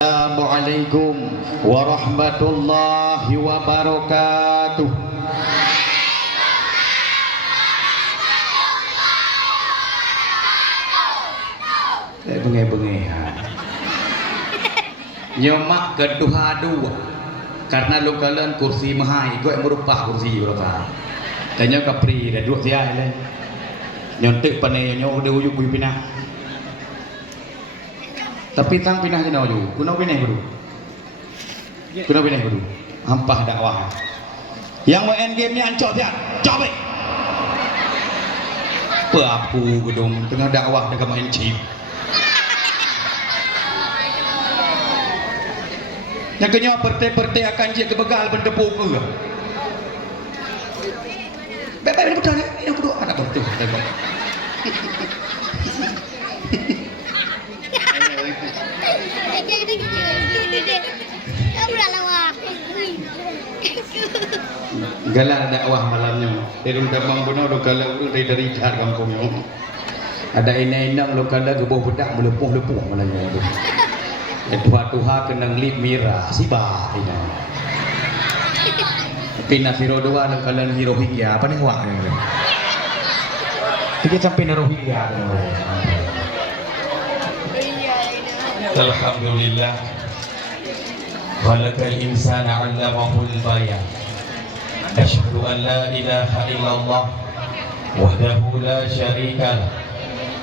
Assalamualaikum warahmatullahi wabarakatuh. Bengai-bengai nyomak kedua dua karena lu kalian kursi mahai gue merupah kursi berapa tanya kapri dan dua siapa le nyontek panai nyok udah ujuk pindah tapi tang pindah je ujuk kuna pindah dulu hampah dakwah yang mau end game ni ancok dia coba apa gedung tengah dakwah dengan main chip yang kenyal pertai-pertai akan dia kebegal berdepuk ke bebek ini betul yang kedua anak betul galak dakwah malamnya dari Dabang Bono lo kalau dari jar kampungnya ada inang lo kalau gebuh bedak melepuh malamnya Tuha kena lip mira siba ini. Pindah hero dua dan kalian hero hingga apa nih wak ini? Kita sampai hero hingga. Alhamdulillah. Walakal insana 'allamahul bayan. Asyhadu an la ilaha illallah wahdahu la syarika lah.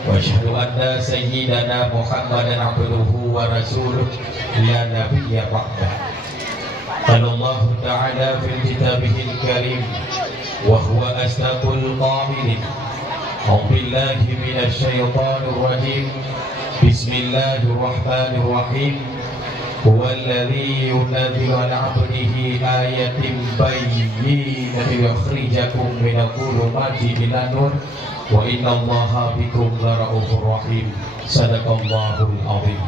واشهد ان سيدنا محمدا عبده ورسوله لا نبي بعده قال الله تعالى في كتابه الكريم وهو اصدق القائلين اعوذ بالله من الشيطان الرجيم بسم الله الرحمن الرحيم هو الذي ينزل على عبده آية بينات ليخرجكم من الظلمات إلى النور وإن الله بكم لرؤوف رحيم صدق الله العظيم.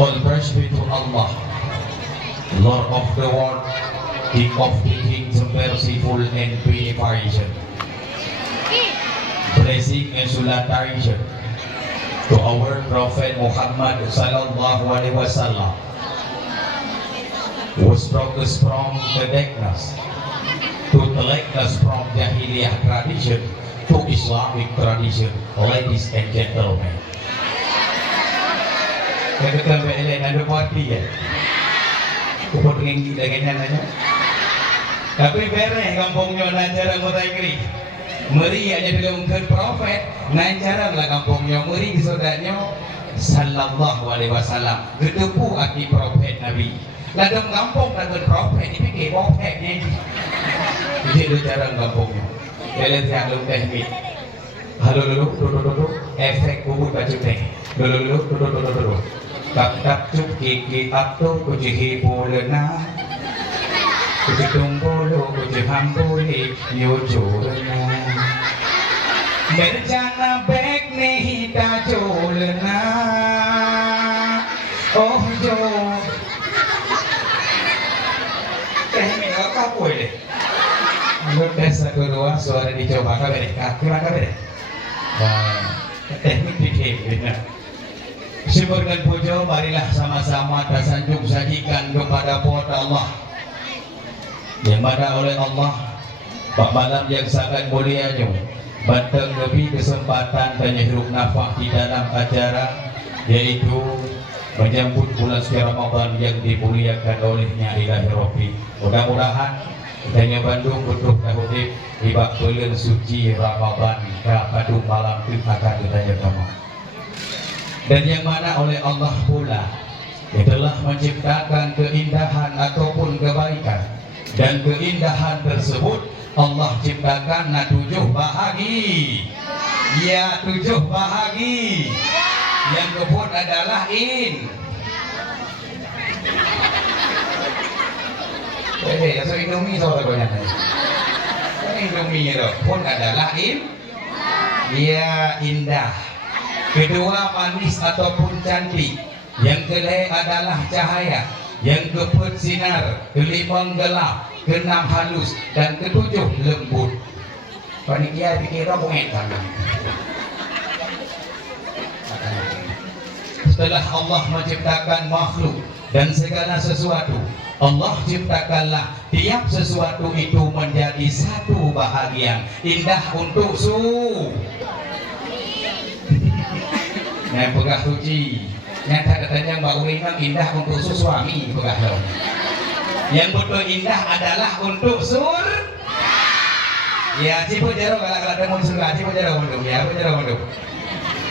All praise be to Allah, Lord of the world, King of the kings, merciful and beneficent. Blessing and salutation to our Prophet Muhammad sallallahu alaihi wasallam, who brought us from the darkness to collect us from Jahiliyah tradition to Islamic tradition, ladies and gentlemen. Kita belajar ada parti ya. Kupot nginggi dengan aja. Tapi bereh kampungnya nancara mutaikri. Meri aja dilungkan Prophet nancara lah kampungnya meri disodanya sallallahu alaihi wasallam. Gedepu aki Prophet Nabi. Ladang kampung ladang Prophet dipikir Prophetnya. Jadi cara kampungnya. Jalan siang lu teknik. Halo dulu, efek bubut baju teh. Dulu. Tak cuk kiki atau kucihi pulena. Kuci tumpulu, kuci hampuli, nyuculena. Berjana bek nih taculena. Oh jo. Teknik apa boleh? Tes kedua suara dicoba kabeh, kurang kabeh. Teknik bikin. Syukur dan puja marilah sama-sama tersanjung sajikan kepada Allah yang mana oleh Allah pada malam yang sangat mulianya banteng lebih kesempatan dan hirup nafas di dalam acara yaitu menyambut bulan suci Ramadan yang dimuliakan olehnya ilahi Rabbi. Mudah-mudahan kita Bandung untuk tahun di bak bulan suci Ramadan pada malam itu akan kita kamu. Dan yang mana oleh Allah pula yang telah menciptakan keindahan ataupun kebaikan, dan keindahan tersebut Allah ciptakan 7 bahagi. Ya, 7 bahagi. Yang kebun adalah ya so Indomie soal banyak. Indomie itu pun adalah ya indah. Kedua manis ataupun cantik. Yang kelima adalah cahaya. Yang keempat sinar. Kelima gelap. Keenam halus. Dan ketujuh lembut. Panitia pikir apa ngetan. setelah Allah menciptakan makhluk dan segala sesuatu, Allah ciptakanlah tiap sesuatu itu menjadi satu bahagian indah untuk yang pegah suci. Yang katanya Mbak Uringan indah untuk suami pegah dong. Yang betul indah adalah untuk ya cipu jero kalau ada mau surga cipu jero mandum ya cipu jero mandum.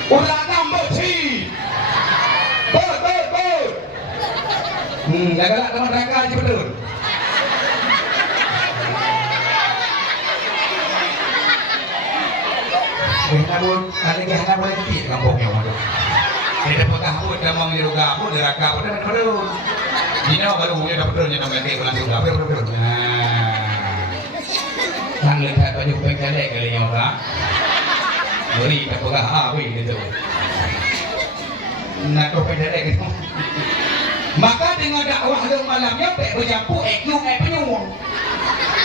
Ulah nambah sih. Galak teman neraka cipu betul. Nabut, ada gehana boleh tepi kampungnya mandum. Tidak pernah pun dah mau juga pun neraka pun dah betul. Dina kalau punya dah betul jangan mati pulang surga betul. Sang lihat baju pengkelek kali yang orang beri tak pegah habis gitu. Nak kau pengkelek gitu. Maka dengan dakwah lu malamnya pek berjampu ekyu penyung.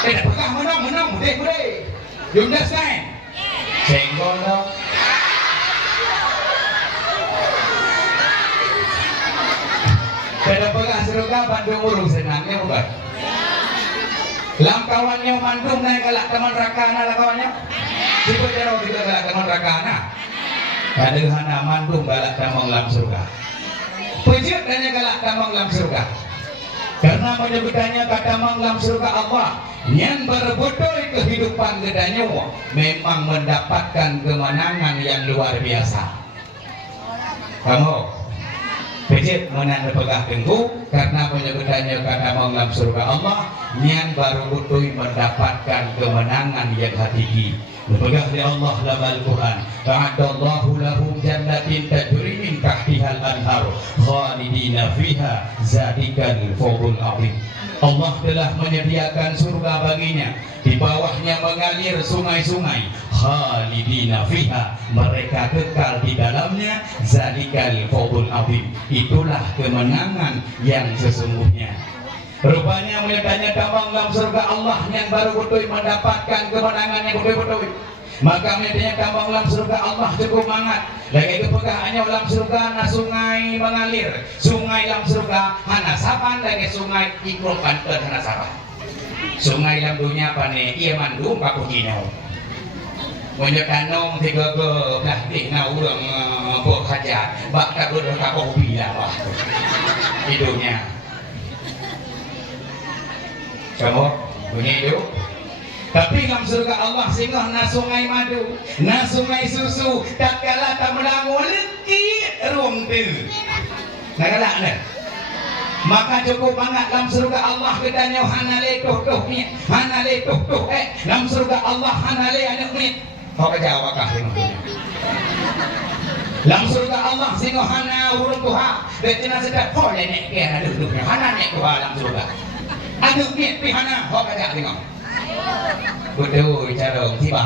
Tak pegah menang mudah. You understand? Senggol dong. Tidak pegah surga Bandung urung senangnya bukan? Lam kawannya mandung naik galak teman rakana lah kawannya. Siapa jero juga galak teman rakana. Kadehana mandung galak teman lam surga. Pejit hanya galak teman lam surga. Karena menyebutkannya kata lam surga Allah yang berbudoi kehidupan gedanya memang mendapatkan kemenangan yang luar biasa. Kamu pejit menang pegah tengku karena penyebutannya kata lam surga Allah yang baru betul mendapatkan kemenangan yang hakiki. Berpegang di Allah dalam Al-Quran. Ta'adallahu lahum jannatin tajri min tahtihal anhar khalidina fiha zalikal fawzul azim. Allah telah menyediakan surga baginya, di bawahnya mengalir sungai-sungai, khalidina fiha, mereka kekal di dalamnya, zalikal fawzul azim, itulah kemenangan yang sesungguhnya. Rupanya melihatnya tambang dalam surga Allah yang baru betul mendapatkan kemenangan yang betul-betul. Maka melihatnya tambang dalam surga Allah cukup mangat. Lagi kepegahannya dalam surga na sungai mengalir. Sungai dalam surga hana sapan lagi sungai ikut pantai hana sapan. Sungai dalam dunia pane ia mandum paku jinau. Menyekanong tiga ke belah dina urang berhajat. Bak tak berdekat kopi lah wah. Hidupnya. Kamu bunyi itu. Tapi dalam surga Allah singgah na sungai madu, na sungai susu, tak kala tak melangu lekit ruang tu. Nak galak nak. Maka cukup banget dalam surga Allah kedanya hanale tuh ni, hanale tuh dalam surga Allah hanale anak ni. Kau kerja awakah tengok. Dalam surga Allah singgah hana urung tuha, betina sedap kau lenek ke hana duduknya, hana nek tuha dalam surga. Aduh ni pihana kau kerja tengok. Betul cara tiba.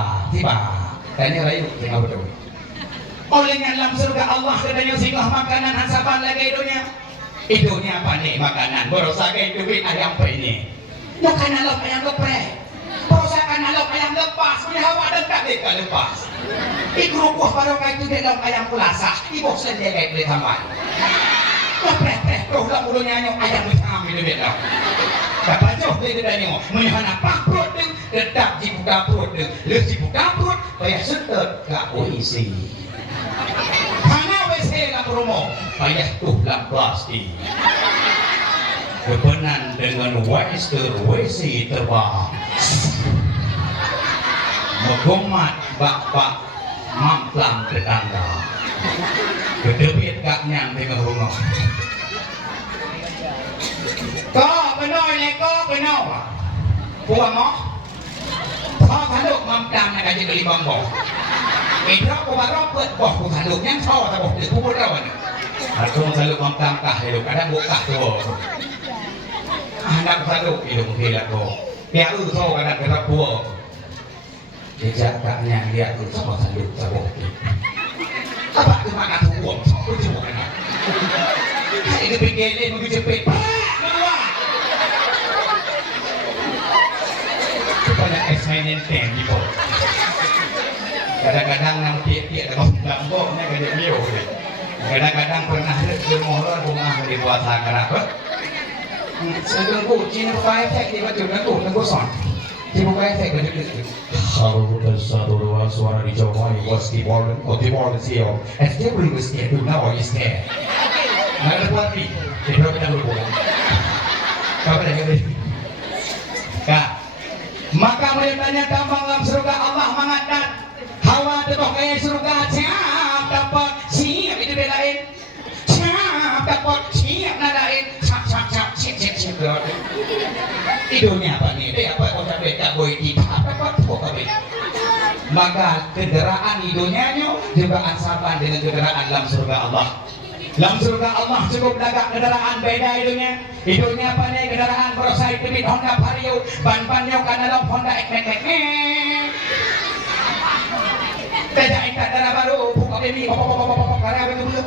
Tanya rayu tengok betul. Oleh dalam surga Allah katanya singgah makanan asapan lagi Idunya apa nih makanan? Borosakan duit ayam apa ini? Makanan lop ayam geprek. Borosakan lop ayam lepas. Punya hawa dekat dia lepas. Ikrukuh barokah itu dia lop ayam pulasah. Ibu sendiri kayak beli tambah. Geprek tuh lah bulunya nyok ayam macam itu beda. Dapat jauh dari danyong, menihana pak perut deng, tetap dibuka perut deng, leh dibuka perut, payah setet gak isi. Mana WC lah promo, payah tuh lah plastik. Kebenan dengan WC terbang, megomat bapak mamplang tetangga, kedebit gak nyang tengah rumah. Có cái nồi này có cái nồi Puang mo Kau tanduk mamtam nak kaji beli bambu Idrok ku barok buat boh ku tanduk yang so tak boh ku berawan Aku tanduk mamtam kah hidup kadang buka tu Anak tanduk hidup hidup tu Dia so kadang kerak buah Jejak kaknya dia so tanduk tak boh Apa tu makan tu buah Aku cuma kena Ini pikirnya mungkin cepet banyak eksmainin ten gitu. Kadang-kadang nang tiap-tiap dengan lamboknya gede bio. Kadang-kadang pernah ada mohon rumah dibuat sangat apa? Segengku, Cina buka efek di baju nengku son. Cina buka efek baju itu. Halo, satu dua suara di Jawa ini was di bawah, di bawah siapa? Everybody was scared. Now you scared. Nggak ada buat ni. Kita kita berbohong. Kau dah kata. Kak, maka melihatnya gampang dalam surga Allah mengatakan Hawa tetap kayak surga siap dapat siap itu bedain. Siap dapat siap nadain. Siap idulnya apa nih? Apa kota beka boy di apa kota beka? Maka kendaraan idulnya juga ansapan dengan kendaraan dalam surga Allah. Dalam surga Allah cukup dagang kendaraan beda idulnya. Idulnya apa nih? Kendaraan Prosai Tibit Honda Vario, ban-bannya kan dalam Honda Ekmek. Tidak ingkat darah baru, buka demi, karena apa itu belum?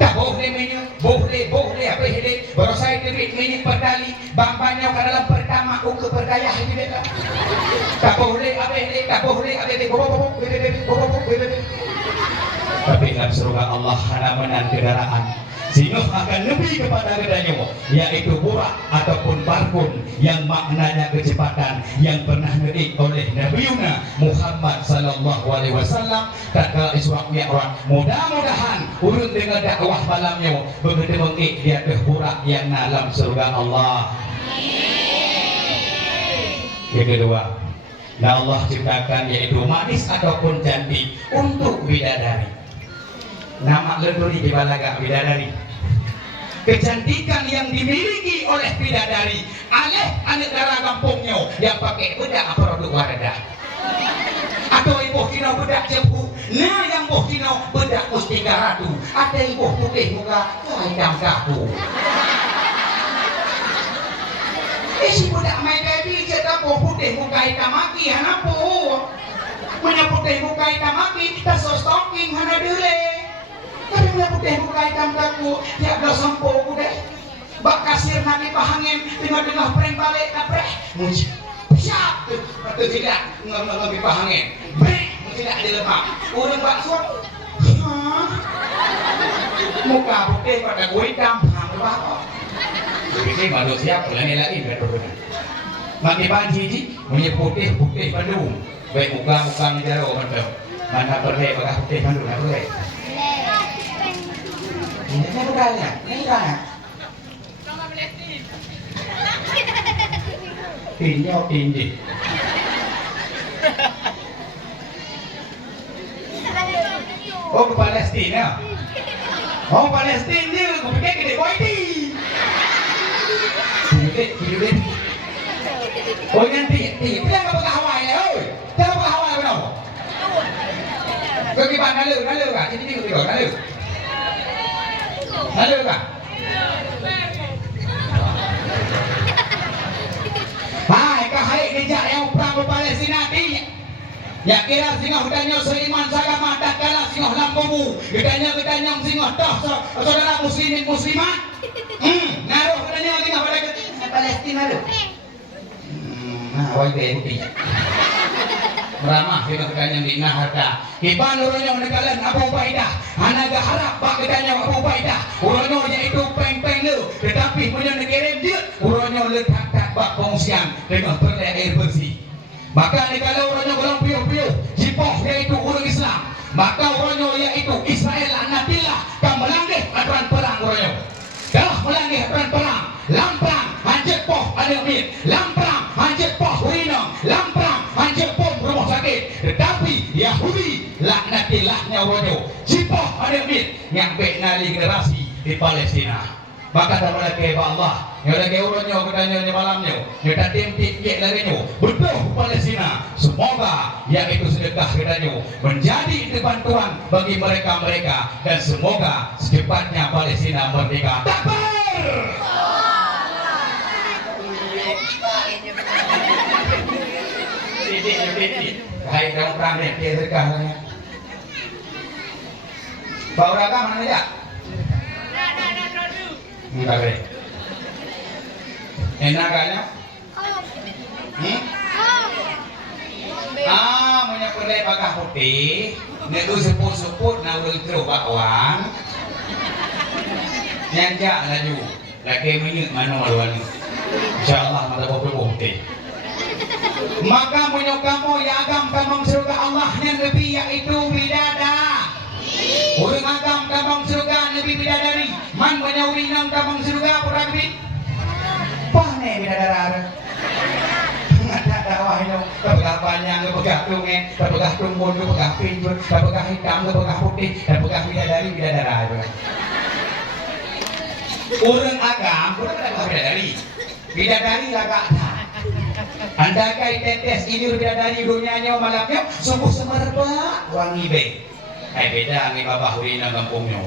Tak boleh menu, boleh apa ini? Prosai Tibit menu berdali, ban-bannya kan dalam pertama ke berdaya ini beda. Tak boleh apa ini? Tak boleh apa ini? Tapi dalam surga Allah ada menang kendaraan sehingga akan lebih kepada kedanya yaitu burak ataupun barkun yang maknanya kecepatan yang pernah didik oleh Nabi Muhammad sallallahu alaihi wasallam tatkala Isra Mi'raj. Mudah-mudahan urun dengan dakwah malamnya begitu mengik dia ke burak yang dalam surga Allah. Yang kedua, nah Allah ciptakan yaitu manis ataupun cantik untuk bidadari. Nama leduri di balaga bidadari. Kecantikan yang dimiliki oleh bidadari aleh anak darah kampungnya yang pakai bedak produk Wardah. Atau ibu kina bedak jempu. Nah yang ibu kina bedak mustika ratu. Ada ibu putih muka hitam kaku. Si bedak main baby cetak ibu putih muka hitam maki hanapu. Menyaputih muka hitam maki tak so stocking hana dule. Tapi punya putih muka hitam kaku, tiap dah sampo udah. Bak kasir nanti pahangin, tengah-tengah prank balik kapreh. Muncul, siap tu, atau tidak lebih pahangin. Brek, tidak dilemak. Orang bak suap, muka putih pada gue hitam, berapa? Jadi manusia pulang lagi betul. Maki banci ji, punya putih Bandung. Baik muka negara betul. Mana pergi pakai putih Bandung, apa pergi? Ini bukannya, ini bukannya. Tinggi. Oh ke Palestina. Oh Palestina dia, aku fikir ke Kuwaiti. Gede. Oh nanti, dia apa ke Hawaii ya, oi. Dia apa ke Hawaii benar? Kau gimana nalu kah? Ini kau nalu. Halo Kak. Hai kahai dijak yang perang ke Palestina ni. Ya kira singoh danyo Sulaiman Sagama tak kalah singoh lampumu. Gedanyo singoh toh saudara muslimin muslimat. Naruh gedanyo singoh pada Palestina tu. Nah, awak ini. Ramah kita ketanya di Naharta. Kipan uronyo nekalan Abu Ubaidah. Anaga harap pak ketanya Abu Ubaidah. Uronyo yaitu peng-peng lu. Tetapi punya nekirim dia. Uronyo letakkan bak pengungsian dengan perlai air bersih. Maka kalau uronyo golong piuh-piuh. Jipoh yaitu urung Islam. Maka uronyo yaitu Israel anatillah. Kan melanggar aturan perang uronyo. Dah melanggar aturan perang. Lamprang hancur poh ada umit. Lamprang hancur poh urinong. Lamprang hancur poh rumah sakit. Tetapi Yahudi laknatilahnya uronyo. Jipoh ada umit yang beknali generasi di Palestina. Maka tak boleh ke Allah. Yang lagi uronyo katanya di malamnya. Yang tak timpik lagi nyo. Betul Palestina. Semoga yang itu sedekah katanya menjadi bantuan bagi mereka-mereka dan semoga secepatnya Palestina merdeka. Takbir. Hai dalam perang ni, dia sedekah lah. Bau ragam mana dia? Enggak boleh. Enak kayaknya? Punya kedai bakah putih. Nego seput-seput nak urut teruk bakwan. Nyanja laju. Lagi menyuk mana maluan. InsyaAllah mata bukti. Maka menyuk kamu ya agam kamu surga Allah yang lebih yaitu bidadari. Orang agam kamu surga Nabi bidadari. Man menyawri nang kamu surga puragri. Pane bidadari. Ada dakwah itu, kepegah panjang, kepegah tungen, kepegah tumbun, kepegah pinjul, kepegah hitam, kepegah putih, kepegah bidadari. Orang agam, orang kepegah bidadari lagak tak. Anda kai tetes ini bidadari dunianya malamnya, sungguh semerbak wangi be. Beda ngi babah urina kampungnya.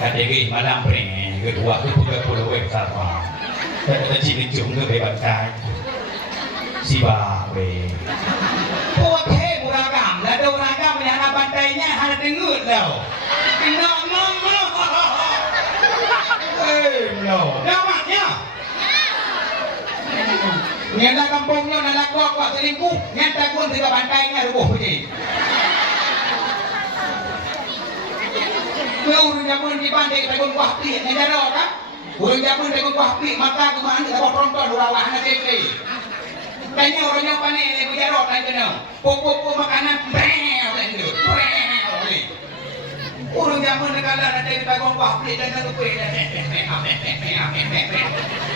Kategi malam pring, kedua tu 30 wek sarpa. Kata cili cung ke bebantai. Siba be. Kuat he muragam, lada muragam yang nak bantainya hana dengut lau. No. No. Namanya. Nyata kampungnya nak kuat selingkuh, nyata pun tiga bantainya rubuh puji. Urang jamun di pandai tegun wahpi, negara kan? Urang jamun tegun wahpi, maka kemana kita tonton urawan anak kecil. Tanya orangnya apa nih, ibu jarot aja dong. Popo makanan breo itu, breo. Urang jamun negara ada tegun wahpi dan lupa.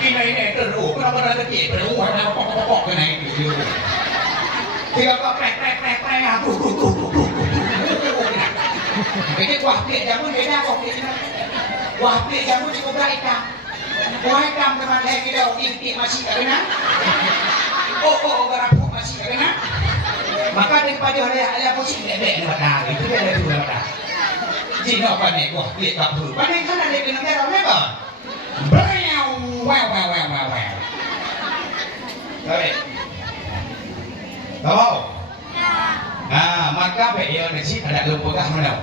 Ini terus, kenapa ada kecil? Terus ada pokok kena itu. Tiga kok prek aku. Jadi wahpi jamun beda kok ini. Wahpi jamun cukup hitam. Wah hitam teman lagi dah, inti masih kena. Oh, garapuk masih kena. Maka di pajak ada pusing dek mata itu ada dua mata. Jino panik wahpi tak dulu. Panik kan ada di negara mereka. Wow. Baik. Tahu? Maka beliau nasi ada lumpukah menau.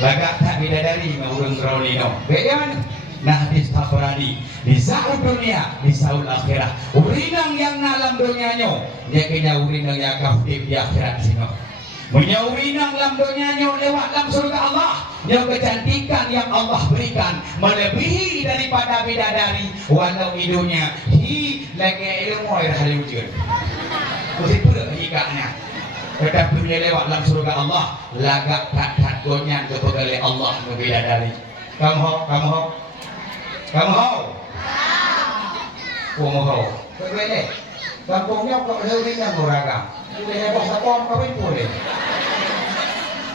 Lagak tak bidadari ngurung krolino. Bagaimana? Nah di Tabrani, di saul dunia, di saul akhirat. Urinang yang dalam dunianya, dia kena urinang yang kafir di akhirat sino. Punya urinang dalam dunianya lewat dalam surga Allah. Yang kecantikan yang Allah berikan melebihi daripada bidadari. Walau hidupnya lagi ilmu air hari wujud. Mesti pula hikaknya. Tetapi dia lewat dalam surga Allah lagak tak gonyan kepegali Allah bidadari. Kamu ho. Kebetulan kampungnya kok heuringan muragam. Boleh heboh sapom kawin boleh.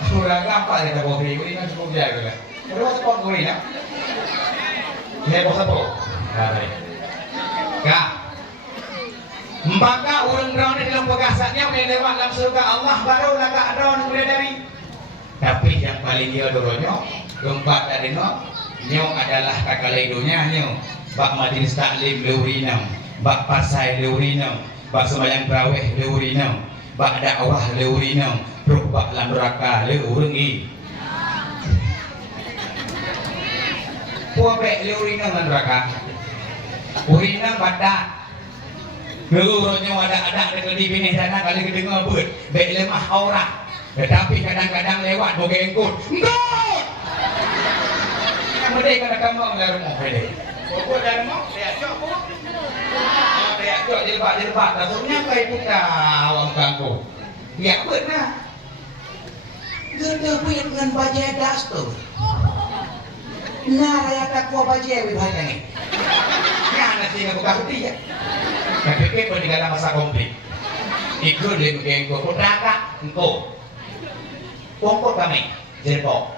Muragam apa dia tak boleh heuringan cukup jaga. Kalau sapom kawin ya. Heboh sapom. Kak. Maka urang-urang di dalam pegasannya boleh lewat dalam surga Allah baru lagak ada orang bidadari. Tapi yang paling dia dulunya keempat dari nyo adalah kakalaidonya nyo. Bak majelis taklim leurinang, bak pasai leurinang, bak sembahyang tarawih leurinang, bak dakwah leurinang, ruh bak lam neraka leuringi. Puabek leurinang lan neraka. Urinang badak. Ngeurutnya ada di bini sana kali kedengar beut, bek lemah aurat. Tetapi kadang-kadang lewat bogengkut. Engkut. Yang merdeka kena kamu dari rumah ini. Pokok dari rumah, saya cok pun. Saya cok jilbab. Maksudnya kayak kita awam kangku. Ya benar. Gede punya dengan bajai das tu. Nah, raya tak kuah bajai wibahnya ni. Nah, nanti nak buka hati ya. Tapi kita tinggal masa komplit. Ikut dia bogengkut. Putraka, engkau. Pokok kami, jerbok.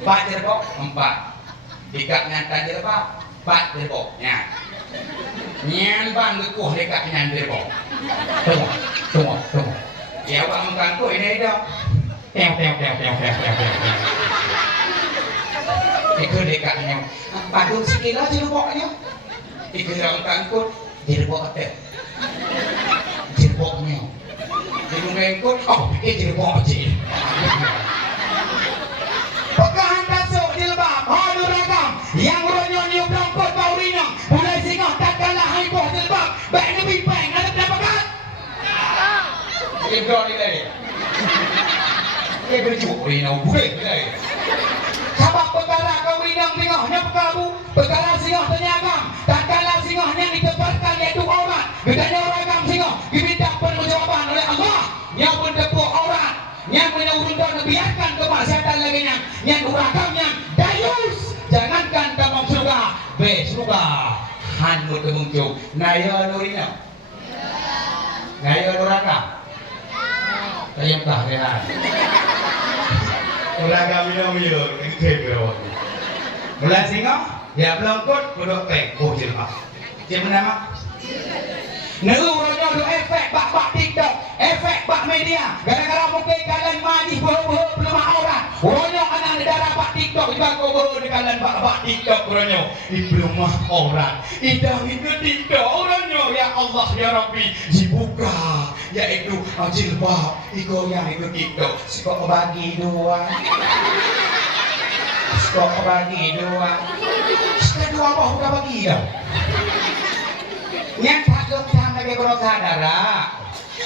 Pak jerbok, 4. Dikak nyantan jerbok, 4 jerbok. Nyan bang lekuh dekat nyan jerbok. Tunggu. Ya awak mengkangku ini dah. Teo. Ikut dekatnya. Padung sekilo jerboknya. Ikut orang kangkut, jerbok apa? Jerboknya. Ibu mengikut, pikir jerbok aja. Pekahan tasuk jilbab, halu ragam, yang ronyo niup rambut bau rinang, mulai singgah tak kalah haiboh jilbab, baik lebih baik, ada pendapat? Ibu ni lagi. Berjuk rinang, boleh lagi. Sebab perkara kau rinang tengahnya perkabu, mut kemungcung. Naya nurina. Naya nuraka. Kayang tah rehan. Nuraka milo kebro. Mula singo, ya belongkot kuduk teh. Oh jilbab. Cik nama? Neruronyo do efek bak TikTok, efek bak media. Gara-gara mungkin kalian majih boh-boh belum aurat. Ronyo anak negara bak TikTok juga boh di kalian bak TikTok ronyo. Di belum aurat. Idam itu TikTok ronyo ya Allah ya Rabbi dibuka yaitu jilbab iko yang itu TikTok. Kok bagi dua. Kok bagi dua. Kedua apa udah bagi dah. Yang takut sampai ke dosa darah,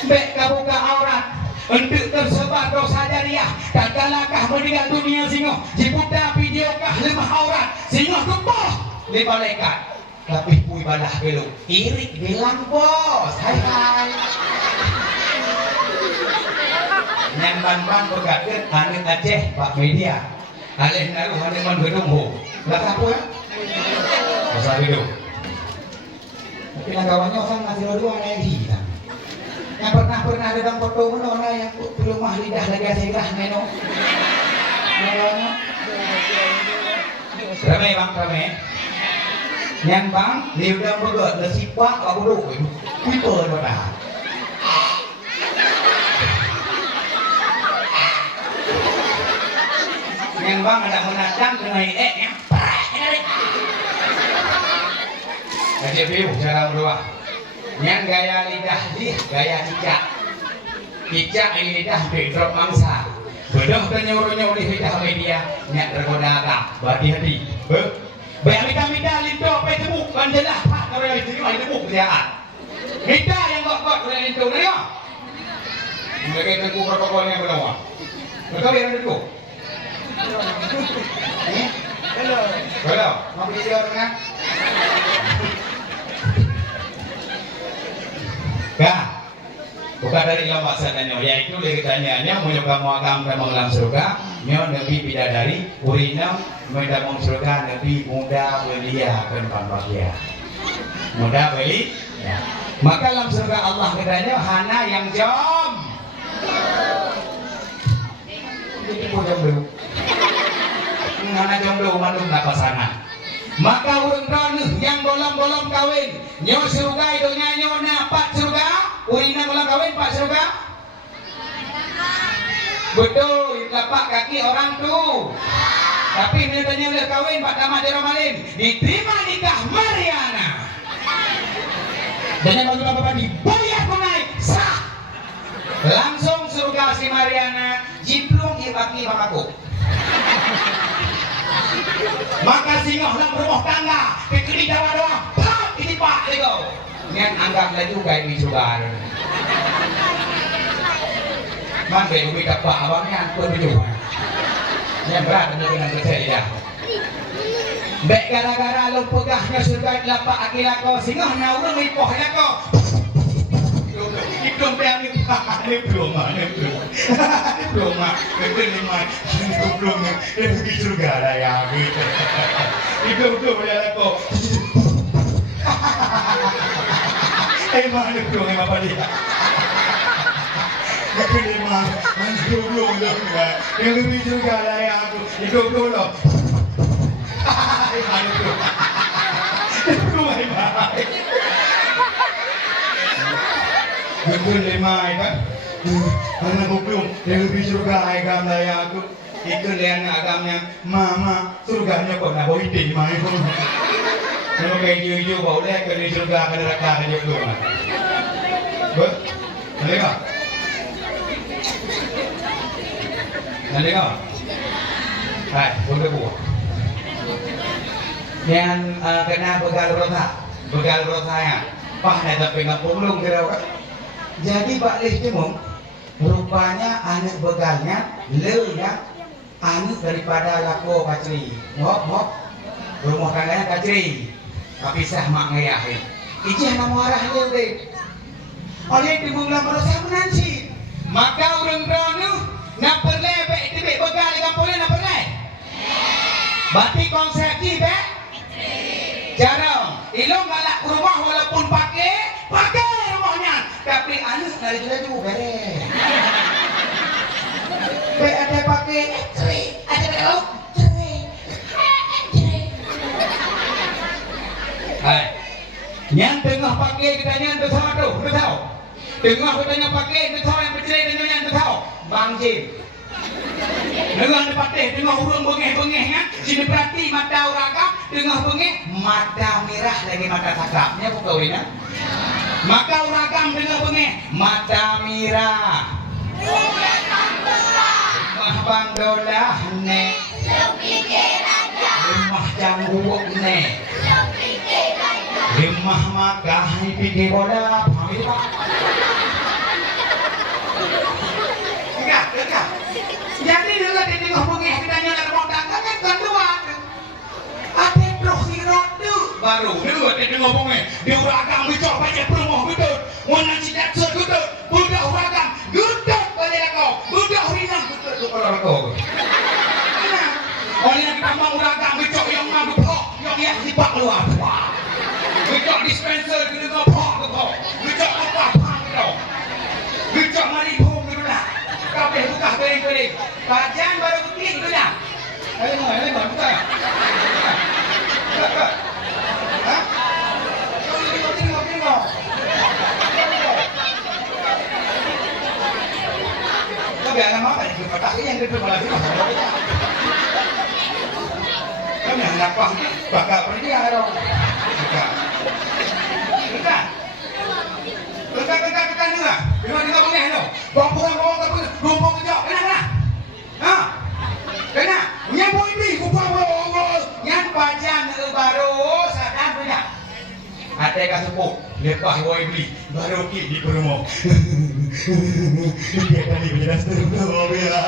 bek kabuka aurat, untuk tersebar dosa jariah, dan kalakah meninggal dunia singo, diputar video kah lemah aurat, singo keboh di malaikat, tapi pui balah belum, irik bilang bos, hai. Yang ban bergaget anit Aceh Pak Media, alih naruh haniman gedung lah apa ya? Dosa hidup. Tapi kawannya orang ngasih lo dua energi kan. Yang pernah dalam foto menona yang belum mah lidah lagi asyiklah neno. Ramai bang, ramai. Yang bang, dia udah begot, lesipak aku dulu. Piper pada. Yang bang ada menatang dengan ya. Aja view cara berdua. Yang gaya lidah dia, gaya cicak ini lidah drop mangsa. Bedah dan nyuruh di lidah media, nyak tergoda tak, berhati-hati. Bayar minta lidah pe tebuk kan jelas pak kalau yang itu mah tebuk kerjaan. Lidah yang kok oleh itu nih ya. Mereka tebuk protokolnya berapa? Betul yang itu. Hello, mau video kan? Kah, bukan dari lama sadanya, yaitu dari tanyaannya menyuka muagam dan mengelam surga, nyo nabi bidadari, urina mendamong surga nabi muda belia kan pambagia, muda beli, ya. Maka dalam surga Allah katanya hana yang jom, jadi jomblo, hana jomblo manung nak pasangan. Maka urang raneuh yang bolong-bolong kawin nyo surga itu nyanyo pak surga urina bolong kawin pak surga betul lapak kaki orang tuh tapi minatnya udah kawin pak tamat di Romalin diterima nikah Mariana dan yang bagi bapak dibayar tunai sah langsung surga si Mariana jiplung ibaki bakaku. Maka singoh lang rumah tangga kekini jawa doang pap ini pak lego yang anggaplah juga ini juga man bayi ubi kapak abangnya berbeda yang berat dengan percaya baik gara-gara lu pegahnya surga lapak akilako singoh na urang ipoh lako ikut yang ini belum betul lima ini belum pergi surga lah ya itu ya kok mana belum apa dia itu lima belum yang pergi surga lah ya itu loh itu betul lima kan anak belum yang lebih surga agam daya aku itu lihat agamnya mama surganya kok nak boleh di mana pun kalau kayak jujur bau lihat ke surga ke neraka aja belum ber nanti kau hai boleh buat yang kena begal rota ya pah nih tapi nggak pulung kira jadi Pak Lih Cemung rupanya anak begalnya leunya anak daripada lako kacri mok rumah tangganya kacri tapi sah mak ngayahin ijih nama arahnya deh oleh dimulai merasa menansi maka urang ranu nak perlebek tibik begal kampungnya nak perleh berarti konsepsi be jarang ilong galak laju beres. Ada pakai cerai, ada kalau cerai. Hai, yang tengah pakai kita nyan tahu tu, tahu. Tengah kita pakai tahu yang bercerai dengan yang tahu. Bang Jin. Tengah patih, tengah urung bengeh-bengeh kan. Sini perhati mata uragam, tengah bengeh mata merah lagi mata cakapnya bukan ini. Maka uragam tengah bengeh mata merah. Rumah Bang Dolah ne. Rumah Jangguuk ne. Rumah Makkah pikir bola. Enggak. Jadi dengan di tengah bengeh kita nyala rumah dagang kan kedua. Ada terus rodu baru dua di tengah bengeh. Dia uragam bicok baca rumah betul. Mana tidak betul. Budak uragam guduk balik kau. Budak hilang betul kalau kau. Oleh yang kita mau uragam bicok yang mampu pok, yang sibak luar. Bicok dispenser kita kau pok kau. Bicok apa kau. Bicok mari pun gitu lah. Kau buka kering-kering. Kajian baru putih itu dah. Ayo buka. Buka. Hah? Tengok. Kau biar lama apa ni? Kotak ni yang kedua lagi. Kau yang nampak bakal pergi ada. Buka juga. Dengar bengeh tu. Bawang rumput kejap. Kena. Ha? Kena. Yang boy ni kupang yang pajan baru sadar punya. Ate ka sepuh, lepas boy beli baru ki di rumah. Dia tadi berjelas terus ya.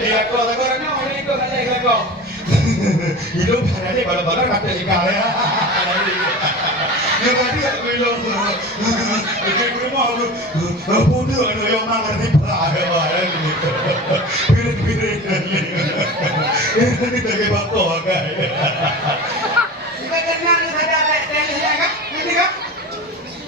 Dia kau orang ni kau. Hidup hari balap-balap kata ikan ya. Dia tadi tak belum. Dia rumah tu, budak ada yang makan di perah. Piring. Ini tak bakal kan. Kita kenal ada tele kan? Ini kan?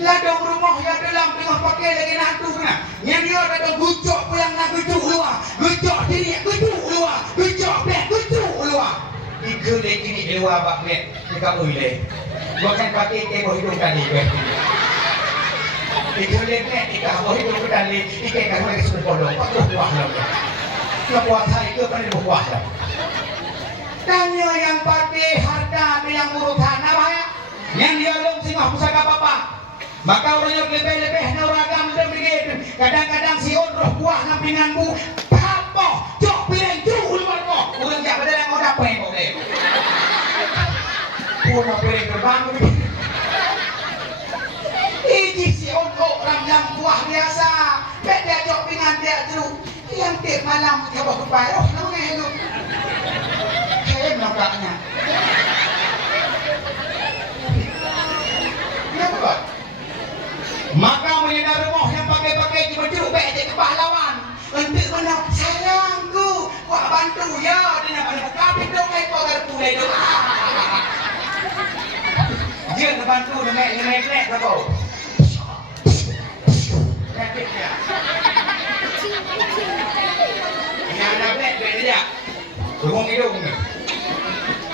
Ladang rumah yang dalam tengah pakai lagi hantu kena. Yang dia ada gucok yang nak gucok luar. Gucok diri, gucok luar. Gucok black, gucok luar. Tiga lagi ni di luar bak black. Dekat uile. Bukan pakai kebo hidung kali ke. Tiga lagi ni kebo hidung kali. Ikan kau lagi sudah podong. Pakai buah lah. Kau buah saya ke pada buah lah. Tanya yang pakai harta yang urutan apa ya? Yang dia belum singgah pusaka apa? Maka orang yang lebih-lebih nauragam dan begitu. Kadang-kadang si roh buah nampinganmu. Apa? Cok pilih cuk luar kau. Orang tak pada kau dapat yang boleh. Kau nak pilih terbang begitu. Ini si orang yang buah biasa. Beda cok pingan dia jeruk. Yang tiap malam dia bawa kupai. Oh, namanya itu. Saya melangkahnya. Kenapa? Maka menyedar rumah yang pakai-pakai cuma jeruk baik je ke pahlawan. Untuk menang sayangku. Wah bantu ya. Dia nak buka pintu kain kau garpu dah itu. Dia nak bantu nemek ke kau. Nemek dia. Ini ada nemek dia. Rumah hidung ni.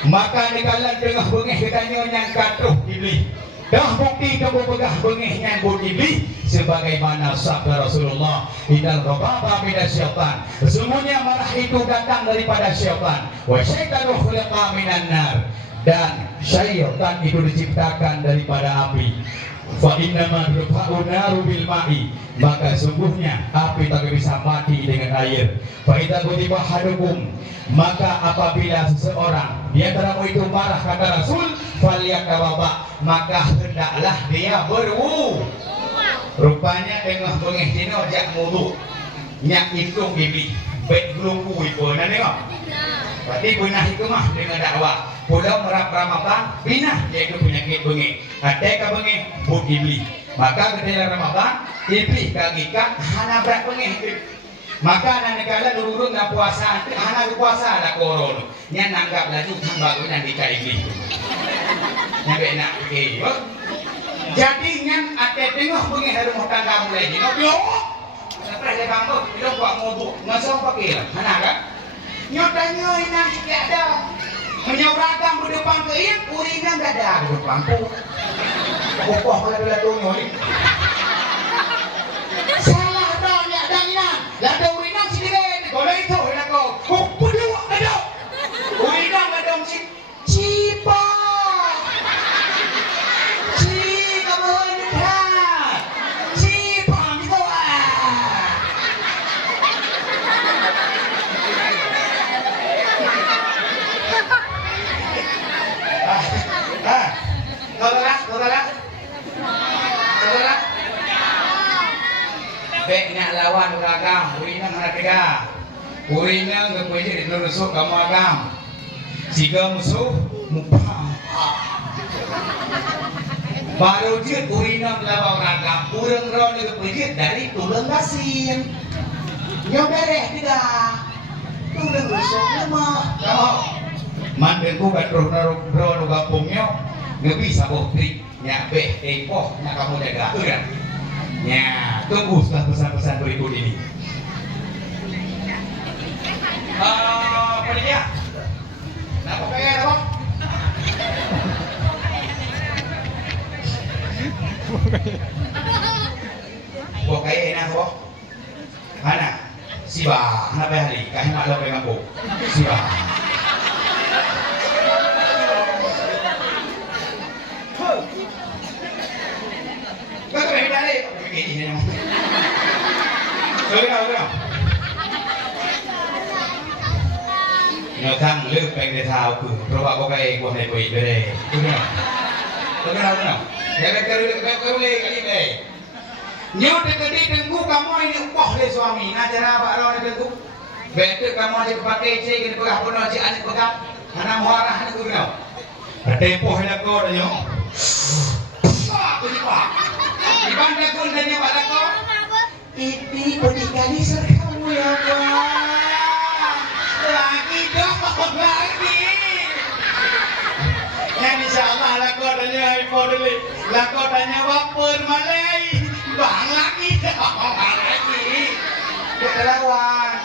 Maka di kalan tengah bengih katanya yang katuh iblis. Dah bukti kamu pegah bengihnya bukti sebagaimana sabda Rasulullah innal ghadaba minas syaitan. Sesungguhnya marah itu datang daripada syaitan. Wa syaitanu khuliqa minan nar. Dan syaitan itu diciptakan daripada api. Fa innama turfa'un naru bil ma'i. Maka sungguhnya api tak bisa mati dengan air. Fa idza ghadiba hadukum. Maka apabila seseorang di antaramu itu marah kata Rasul, falyatawadda, maka hendaklah dia berwudu. Rupanya tengah bengih dino jak wudu. Nyak hitung bibi, baik gelunggu ibu na tengok. Berarti benah itu mah dengan dakwah. Pulau merap Ramadan binah yaitu penyakit bengih. Ada ka bengih bud iblis. Maka ketika Ramadan iblis kagikan hana berat bengih. Maka nak negara lururun na puasa hana puasa lah koron. Nya nanggap lagi tambah nanti ka iblis. Nyampe nak pergi. Jadi ngan ate tengok bengi hari rumah tangga mulai dino yo. Sampai saya bangun, bila buat ngobok, ngasong pakai lah. Mana kan? Nyotanya inang sikit ada. Menyaurakan berdepan ke ian, uringan tak ada berdepan tu. Kokoh kalau tuh ni. Salah dah ni ada inang. Lada uringan sendiri. Kalau itu nak kau. Kau berdua ada. Uringan ada mesti cipa. Bek nak lawan agam, urinang anak tiga. Urinang ke puisi dinurusuk kamu agam. Jika musuh muka. Baru jut urinang lawan agam. Urang ron ke puisi dari tulang asin. Nyobereh tidak. Tulang rusuk lemah. Kamu mandenku katruh ron kampungnya. Nggak bisa bukti. Nyak beh tempoh nyak kamu jaga. Udah. Ya, tunggu setelah pesan-pesan berikut ini. Apa dia? Nak pakai apa? Pakai enak apa? Mana? Siba, nak hari? Kahit mak lo pengen po. Siba. Kau tu pengen dari? Ini nama. Sudah. Ngang lướt bên để thao cứ, rồi bảo có cái quần này quỷ về đây, đúng không? Để cái gì đây? Nhớ cái đi đừng ngu kamu ini upah le suami, najara pak ro đừng ngu. Betul kamu aja pakai cek ini pegah pun aja anak pegah, anak muara anak tu kenal. Tempoh hendak kau dah yo. Apa ni pak? Iban dah kau dah nyawa dah kau. Ini berdikari serkamu ya pak. Lagi dong lagi. Yang insyaallah lah kau tanya iPhone dulu. Lah kau tanya baper malai. Bang lagi dong lagi. Ketelawan.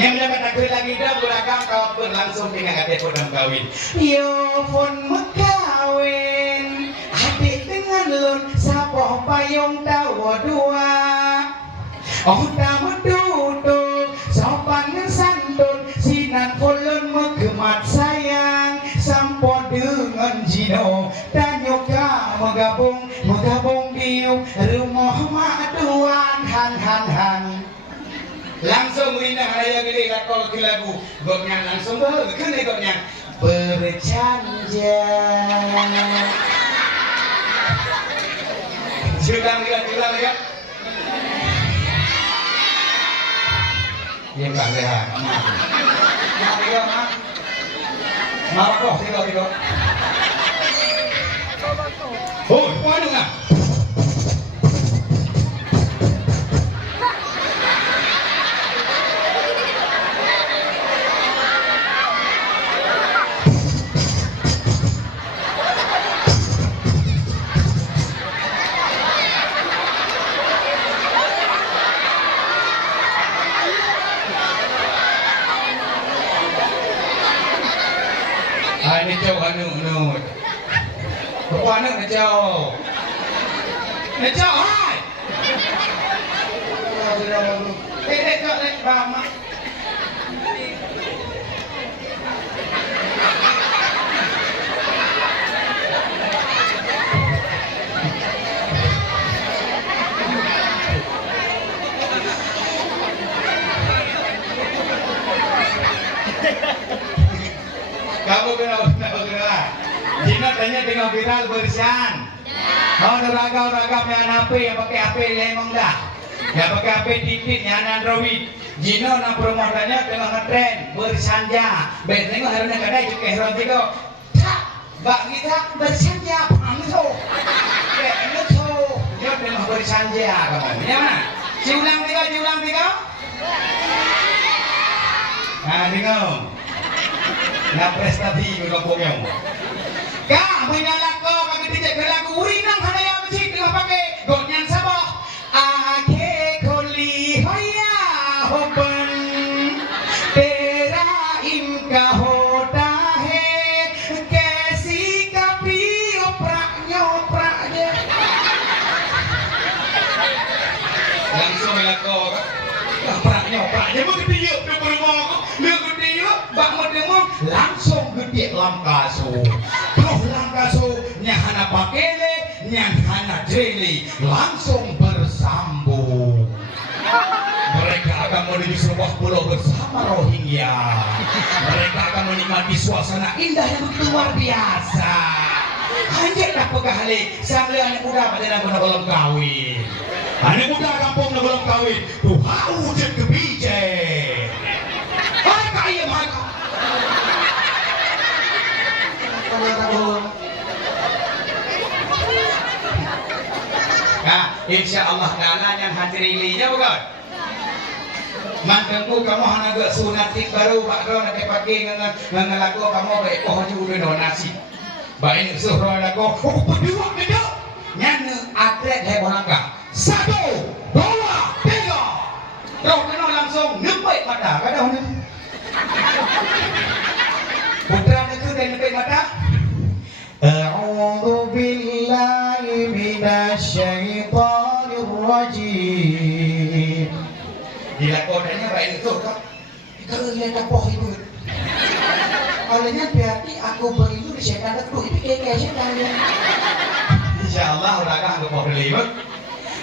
Yang mendapat takdir lagi dah beragam kau berlangsung dengan kata kodam kawin. Yo pun mekawin. Adik dengan lun sapoh payung tawa dua. Oh tamu duduk sopan santun sinan kolon megemat sayang sampo dengan jino tanyoka megabung diu rumah maduan han langsung lindah raya gede lakol ke lagu goknya langsung kene goknya bercanja julang ya Yang tak lihat. Mak tiga mak. Mak kok tiga. Oh, mana nak? Ini jauh anu. Bukan anu jauh. Jauh hai. Jauh bama. Kamu kenal. Jina tanya tengok viral bersian. Oh, ragam yang HP yang pakai HP lemong dah. Yang pakai HP titik yang Android. Jino nak promotannya tengah ngetren bersanja. Ben tengok harusnya kadai juga heran tiga. Tak, bak kita bersanja pang tu. Bek tu. Dia tengah bersanja kamu. Ya mana? Diulang tiga. Nah, tengok. Nak prestasi di kampungnya. Kak, menalako kami tidak berlaku urinang hana yang masjid dengan pakai goknya sabah ake koli hoya hopen tera imka hoda he kesi kapi opraknya langsung melako opraknya mau gede yuk bak modemo langsung gede langkaso terus langkaso nyahana pakele nyahana jeli langsung bersambung mereka akan menuju sebuah pulau bersama Rohingya mereka akan menikmati suasana indah yang begitu luar biasa anjir dah pegahli sambil anak muda pada nak belum kawin anak muda kampung nak belum kawin tuh wujud kebijak kaya mereka nah insya Allah dana yang hadir ilinya bukan mantanku kamu hanya gak sunatik baru pak do nanti pakai ngelaku kamu baik pohon juga donasi baik suruh aku berdua beda nyanyi atlet heboh langkah 1, 2, 3 kau kena langsung nempai mata kada hanya putra itu dan nempai mata A'udzu billahi minasyaitonir rajim. Dilakonannya baik itu kan. Kalau lihat apa itu. Olehnya berarti aku berilu di setan itu kayak setan ya. Insyaallah udah kan mau beli.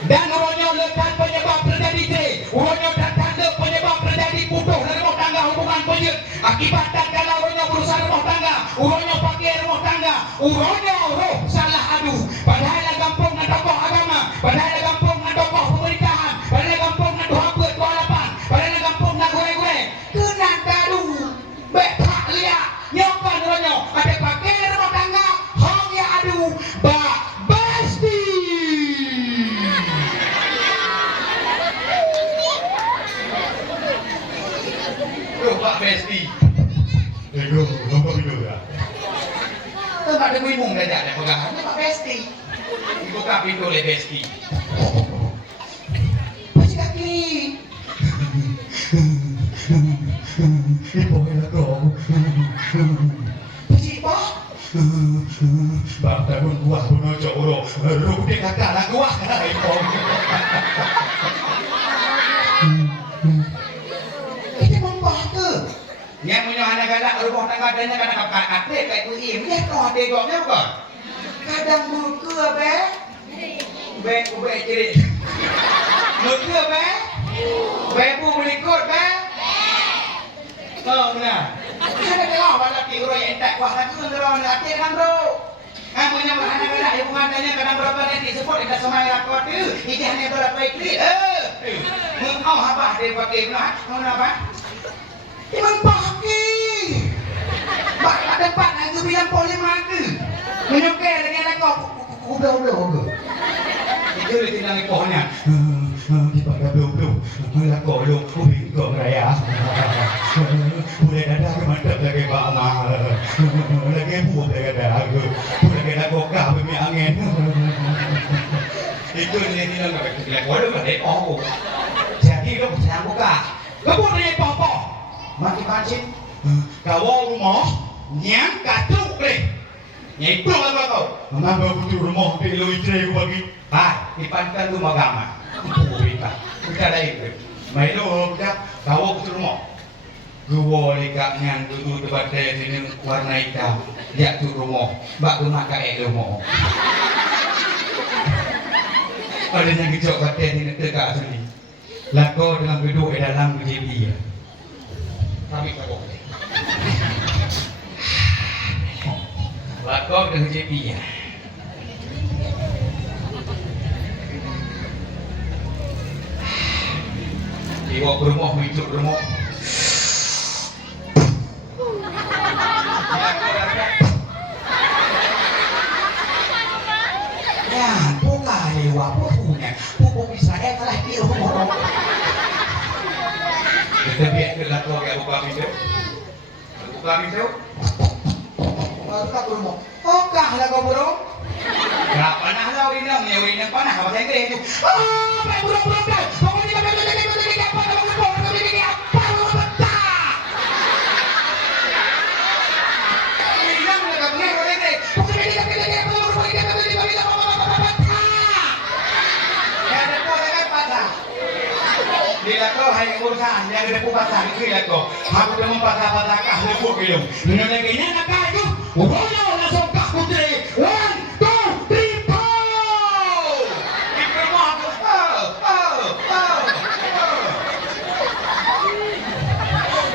Dan uronya lekat penyebab terjadi teh. Uronya tanda penyebab terjadi putus dari rumah tangga hubungan penyet. Akibat tatkala uronya berusaha rumah tangga, uronya pakai rumah tangga, uronya roh salah aduh. Padahal gampang dengan tokoh agama, padahal gampang dengan tokoh pemerintahan, padahal gampang dengan doa buat kualapan, padahal gampang dengan gore-gore. Kena gaduh, betak liat, nyokan uronya. Ada pakai rumah tangga, hong ya aduh, besti. Pak Besti, ego, apa itu ya? Tempat ada bingung dah ada pegangannya Pak Besti. Buka pintu oleh Besti. Masih kaki. Ibu enak kau. Masih apa? Bang tahun gua punya coro, rude kakak lah gua. Ibu. Yang punya anak-anak rumah tangga adanya kadang kakak kayak itu ini kau tegoknya bukan? Kadang buku be ciri buku be bu melikut oh benar ada kalau laki orang yang tak kuat lagi orang laki kan bro punya anak-anak ibu matanya kadang berapa nanti sebut tidak semai rakot tu ini hanya berapa ikli mau apa dia pakai mau apa Iman pakai, bak ada pak nak bilang boleh makan, menyukai dengan aku, udah. Itu di tinggal pohonnya, kita dah belum, malah kolong, bingung raya, boleh ada kemana lagi bama, lagi buat ada aku, boleh ada kokah bumi angin, itu di tinggal kita kolong ada oh, jadi lo jangan buka, kebun dia apa? Makin kau rumah nyang kacuk leh nyai itu apa kau menambah butuh rumah di lu istri aku bagi dipankan rumah agama kita ada itu mai lu kita kau butuh rumah gua lekak nyan dulu debat sini warna hitam dia tu rumah bak rumah kae rumah ada yang kicau kata ini dekat sini lakau dengan duduk di dalam BJP kami takut. Lakau dengan JP ya. Ibu berumah hidup rumah. Ya, buka lewat punya. Pupuk Israel telah di rumah. Kita biar kelakau kayak buka pintu. tak burung. Oh kah lah kau burung? Kenapa nah lah urinang panah bahasa Inggris itu. Oh, baik burung dah. Pokoknya kami apa bila kau hai urusan yang ada patah itu ya kau aku dah mempatah-patahkah lebuk itu mengenainya nak kaju royo langsung kah putri 1, 2, 3 go dipermah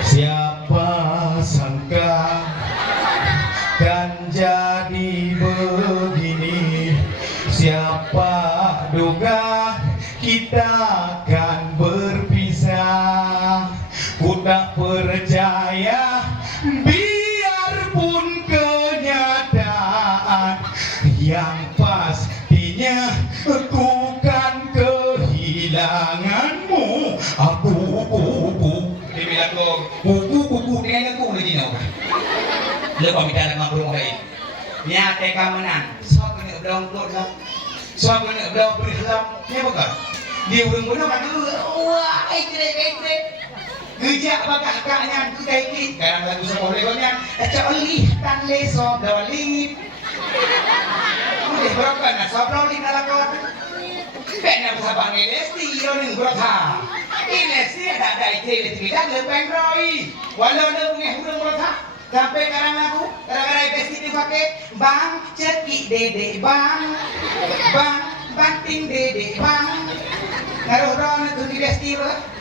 siapa sangka kan jadi begini siapa duga kita akan berpisah ku tak percaya biarpun kenyataan yang pastinya ku kan kehilanganmu aku dia bilang kuku dengan aku lagi nak lepas minta nak burung baik nya teka menang sok kena belum lah sok kena belum berhalam ni bukan dia burung kan wah ikre gejak bakal kaknya tu kaiki kadang lagu semua lekonya acak olih tan leso dolip boleh berapa nak sobrolin ala kawan kena sahabat ngelesti ning berata ilesti ada ite tidak lebih roi walau dia punya burung berata sampai kadang lagu kadang-kadang ilesti dipakai bang cekik dede bang banting dede bang ngaruh ron itu ilesti berapa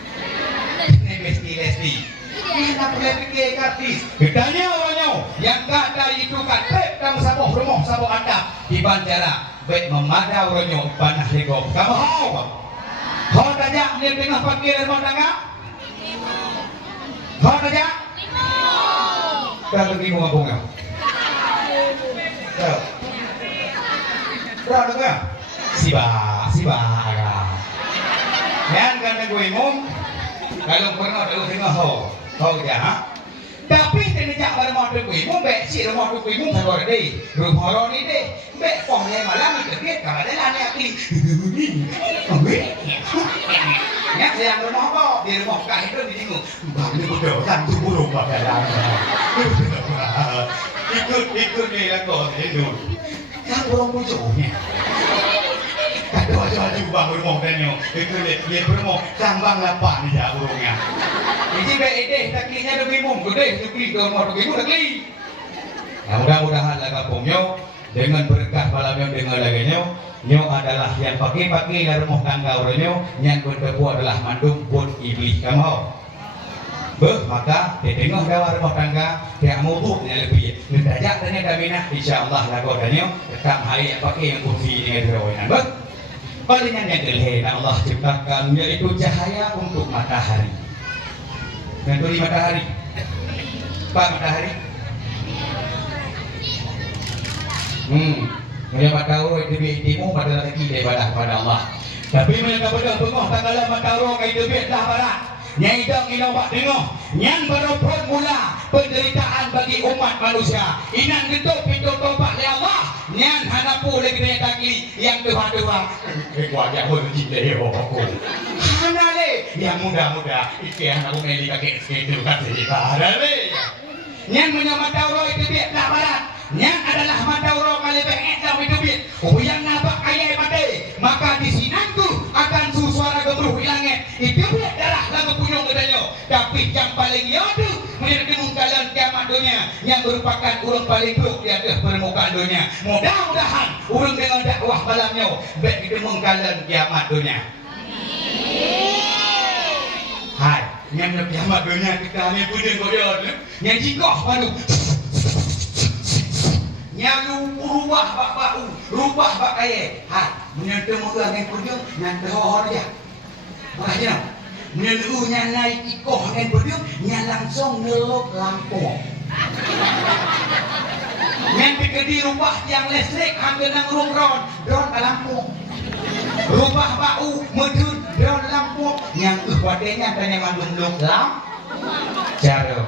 Lesti. Ini nak boleh fikir kartis. Ditanya orangnya yang tak ada itu kan kamu sabuh rumah sabuh anda di bandara baik memadai orangnya panah lego. Kamu hau tajak ni tengah parkir rumah tangga. Hau tajak. Kalau lagi mau ngomong apa? Tahu dengar? Siba. Yang kan gue ngomong. Kalau pernah dulu tengah hau dia ha. Tapi tenjak pada rumah tu kuih, mbek si rumah tu kuih mung sagor deh. Rumah orang ni deh. Mbek pong yang malam ni kebet kalau ada lah ni akli. Ya sayang rumah apa? Di rumah kah itu di sini. Bang ni bodoh kan tu burung bakalan. Ikut ni lah kau itu. Yang burung bujuknya. Aduh bang rumah Daniel itu dia rumah sambang lapak ni dah burungnya jadi baik taklinya lebih mum gede tukli ke rumah tukli takli nah mudah-mudahan lah kampungnya dengan berkah malamnya dengan laganya nyo adalah yang pakai dari rumah tangga orangnya yang berdebu adalah mandum pun iblis kamu maka dia tengok dalam rumah tangga yang mutuhnya lebih mentajak tanya daminah insyaAllah lagodanya tetap hari yang pakai yang kursi dengan dirawanan palingan yang kelihatan Allah ciptakan yaitu cahaya untuk matahari. Dan beri matahari. Pak matahari. Mereka tahu itu biitimu pada lagi daripada kepada Allah. Tapi mereka betul tengok tanggalan matahari itu biitlah barat. Nyai dong inawak tengok yang baru mula penderitaan bagi umat manusia inan getuk pintu tobat oleh Allah nyan hanapu lagi dengan takli yang dua-dua wajah pun cintai aku hana le yang muda-muda ikan aku meli kakek sekitu kasih ada le nyan menyamatauro itu biatlah barat nyan adalah matauro kali beet dalam itu biat yang nabak ayai mati maka di sinanku akan suara gemuruh hilangnya itu biat darah lagu punyung kedanya tapi yang paling yaitu menjadi kemungkaran kiamat dunia yang merupakan urang paling buruk di atas permukaan dunia mudah-mudahan urang dengan dakwah malamnya baik itu kemungkaran kiamat dunia hai yang kiamat dunia kita ni pudin koyor yang jikoh baru yang rubah bak bau rubah bak kaya hai menyentuh muka yang pudin yang terhor dia makanya menelunya naik ikoh dengan berdua yang langsung ngelok lampu yang di rumah yang listrik hampir nang ron ke lampu rumah bau medun ron lampu yang kepadanya dan yang mandung lampu cara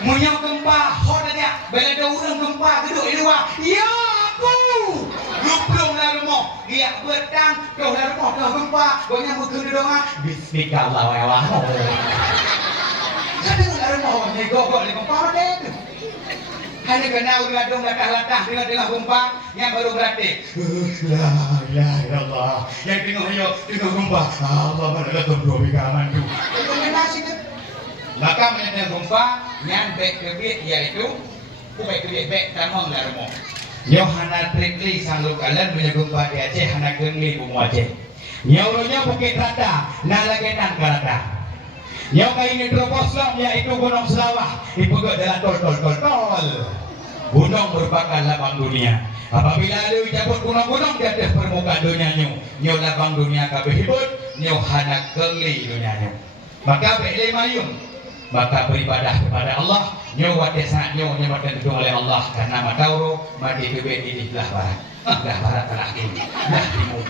munyong gempa hodanya bila ada orang gempa duduk di luar, ya aku guplung lah rumah, dia betang, kau lah rumah, kau gempa, kau nyambut ke doa, bismillah, saya dengar lah rumah, ni gogok ni gempa macam itu. Hanya kena ulah dong latah-latah dengan gempa yang baru berarti. La ilaha illallah. Yang tengok yo tengok gempa. Allah mana tu dua bigaman tu. Itu menasi tu. Maka menyebabkan gempa yang baik kebit iaitu baik kebit baik tamang lah rumah. Yo hana trikli sanggup kalian punya gempa di Aceh hana kengli bumi Aceh. Nyaurnya Bukit Rata, nalagetan karata. Yang ini terobosan yaitu Gunung Selawah dipegang dalam tol. Gunung merupakan labang dunia. Apabila ada cabut gunung-gunung di atas permukaan dunia nyu labang dunia kabeh hibut, nyu hana kengli dunia nyu. Maka berilmu mayung, maka beribadah kepada Allah, nyu wate sangat nyu nyamakan gedung oleh Allah karena matauro mati kebet di belah barat. Belah barat telah ini, belah timur.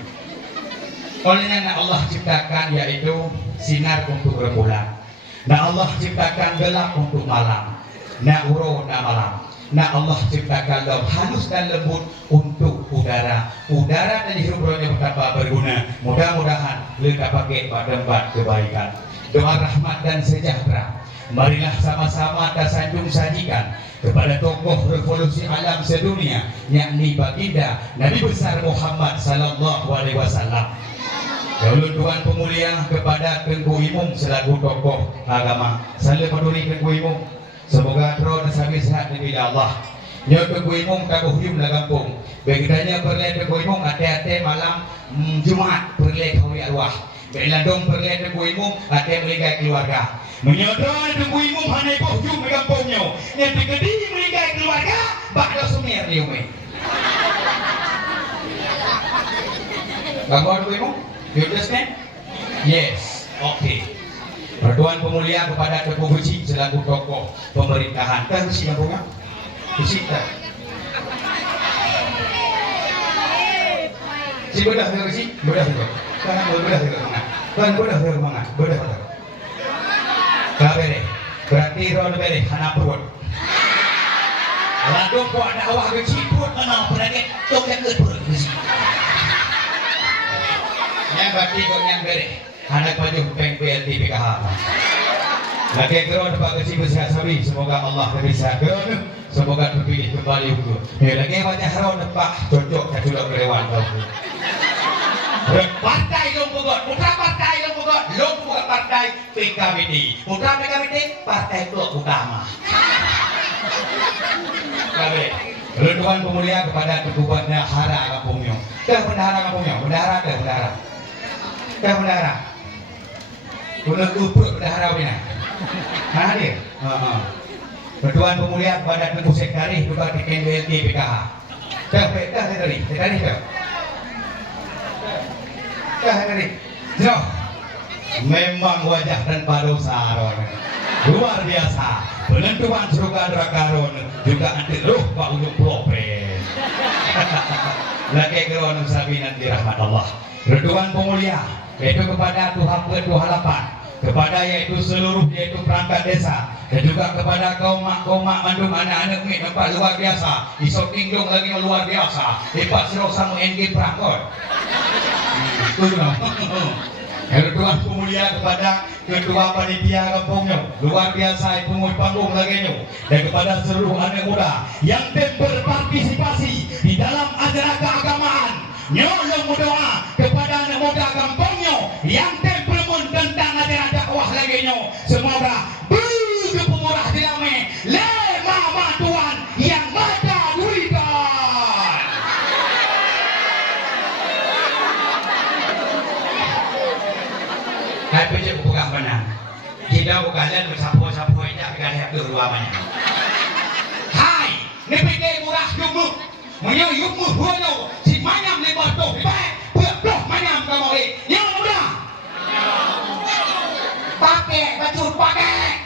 Olehnya Allah ciptakan yaitu sinar untuk rembulan. Nah Allah ciptakan gelap untuk malam. Nah uro nah malam. Nah Allah ciptakan laut halus dan lembut untuk udara. Udara dan hidupnya betapa berguna. Mudah-mudahan kita pakai pada tempat kebaikan. Doa rahmat dan sejahtera. Marilah sama-sama tersanjung sajikan kepada tokoh revolusi alam sedunia, yakni baginda Nabi besar Muhammad sallallahu alaihi wasallam. Lalu Tuhan pemulia kepada Tengku Imung selaku tokoh agama. Salam peduli Tengku Imung. Semoga terus sampai sehat di Allah. Nyo Tengku Imung tabuh yum la kampung. Begitanya perle Tengku Imung hati-hati malam Jumat perle kawi arwah. Bila dong perle Tengku Imung hati melingkai keluarga. Menyodor Tengku Imung hanai boh yum di kampungnya. Yang digedi melingkai keluarga bakal sumir di umi. Kamu Tengku Imung? You understand? Yes, okay. Pertuan pemulia kepada Tengku Beci selaku tokoh pemerintahan. Kan Beci yang punya? Beci tak? Si bedah ke Beci? Bedah ke? Kan bedah ke mana? Kan bedah ke mana? Bedah ke? Kabere. Berarti roh bere hana perut. Lalu kau ada awak Beci perut mana? Berarti tok yang ke perut Beci. Yang berarti kau yang beri anak maju peng PLT PKH. Lagi keron Pak Kecil bersihat sabi, semoga Allah bisa keron, semoga terpilih kembali hukum. Lagi wajah haron Pak cocok keculok kerewan kau. Partai Lompogot, putra partai Lompogot, Lompogot partai PKBD, putra PKBD partai blok utama. Kabe. Tuhan pemulia kepada Tengku Bendahara kampungnya. Bendahara kampungnya, bendahara. Bendahara. Udah kupuk bendahara wina. Mana dia? Tuhan pemulia kepada Tengku Sekretari juga TKBLT PKH. Sekretari. Sekretari. Jauh. Memang wajah tanpa dosa luar biasa. Penentuan surga neraka juga anti ruh Pak Ujung Propen. Lagi keron sabinan di rahmat Allah. Reduan pemulia yaitu kepada Tuhan ke-28, kepada yaitu seluruh yaitu perangkat desa dan juga kepada kaum mak mandum anak-anak ni nampak luar biasa. Isok tinggung lagi luar biasa. Lepas serok sama NG perangkot. Itu Tuhan pemulia kepada ketua panitia kampungnya luar biasa pengurus panggung lagi dan kepada seluruh anak muda yang berpartisipasi di dalam acara keagamaan nyolong berdoa kepada anak muda kampungnya yang templemen tentang acara dakwah lagi semoga berkepemurah dilame lema Tuhan yang mata duikan. Hai pejak buka benar. Kita bukannya bersapu-sapu aja kita lihat dulu amanya. Hai, ni pikir murah yumu. Menyo yumu huano si manyam ni bodoh. Baik, buat manyam kamu ni. Yang mudah. Pakai baju pakai.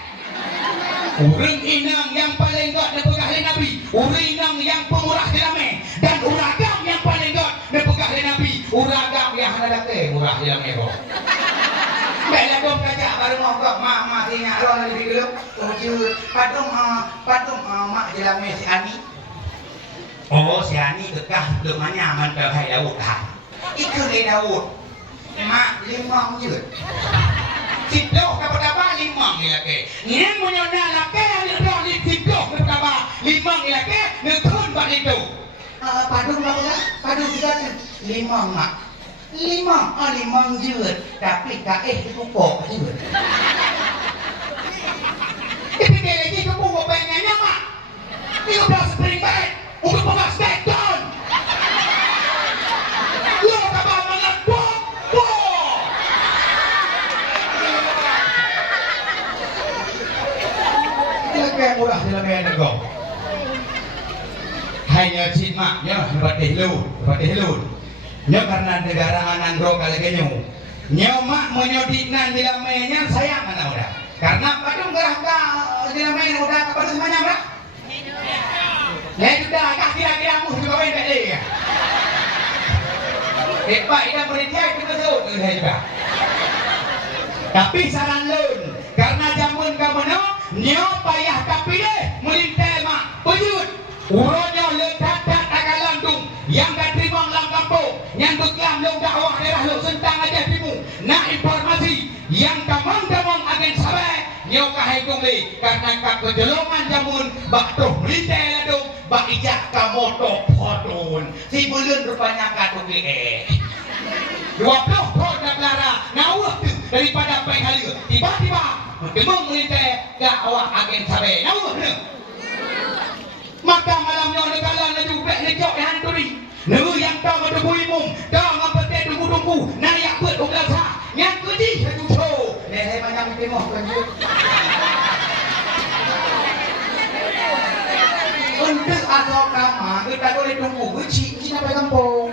Urang inang yang paling god nepegah oleh Nabi. Urang inang yang pemurah dilame dan uragam yang paling god nepegah oleh Nabi. Uragam yang ada ke murah dilame kok. Baiklah dong kajak baru mau kau mak ingat orang lagi dulu. Tujuh padung mak jelang si Ani. Oh si Ani kekah belum nyaman dah hai Daud dah. Ikut hai Daud. Mak limang je. Sidok kepada ba limang lagi. Yang punya laki yang dah ni sidok kepada ba limang lagi. Nekun bak itu. Padung berapa? Padung juga limang mak. Limang je. Tapi kaih itu kok je. Tapi dia lagi tu pun pengennya mak. 13 spring bed untuk pengas beton. Lo kabar banget bom. Lagi murah dalam negara. Hanya cimak ya patih lun. Nya karena negara anan ro kalagenya. Nya mak menyodinan bila mainnya sayang mana udah. Karena padung gerah ka bila main udah kepada semuanya berah. Ya sudah kah kira-kira mu juga main tak ya. Pak ida berita itu betul juga. Tapi saran lun karena jamun kamu nya payah kapileh melintai mak pejut. Uronya letak akan landung yang dah terima lang kampung yang berkelam long dakwah daerah lo sentang aja timu nak informasi yang damang agen sabai nyau kahai kongli karena kak kejelongan jamun bak tuh melintai ladung bak ijak kamoto potun si bulan rupanya katungli 20 tahun dah belara ngawah tu daripada baik halia tiba-tiba demang melintai dakwah agen sabai ngawah tu maka malamnya negara laju bek lejok yang turi negeri yang tak ada buimum tak ngapetek tunggu nayak buat uglasa yang keji satu show saya banyak tengok kanjut untuk asal kama kita boleh tunggu kecil sampai kampung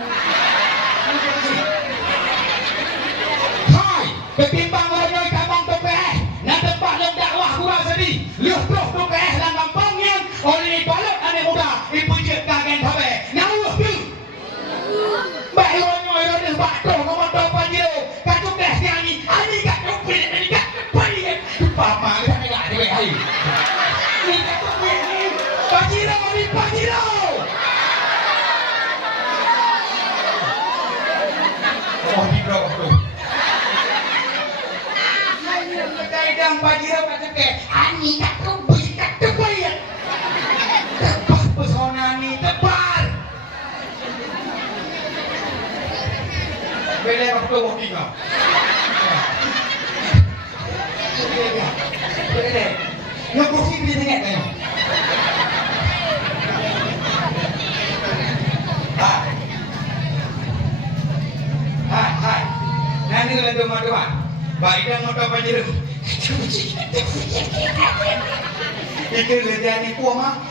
hai ketimbang orang kampung topeh nak tempat yang dakwah kurang sedih luh topeh dalam kampung yang oleh balot ane muda ipujek kagen tabe ngawuh tu baik orang orang bak tu ngomong tu panjiro katuk dah ni ani kat topel ani kat payet papa kita enggak ada hai ni katuk ni panjiro oh di bawah tu hai kaidang panjiro katuk ani kat payet pesona ni tebar. Bela waktu walking kau. Bela. Nak kursi beli dengan kau. Hai. Nanti kalau tu matuan. Baik dah motor panjang. Itu lejani kuama.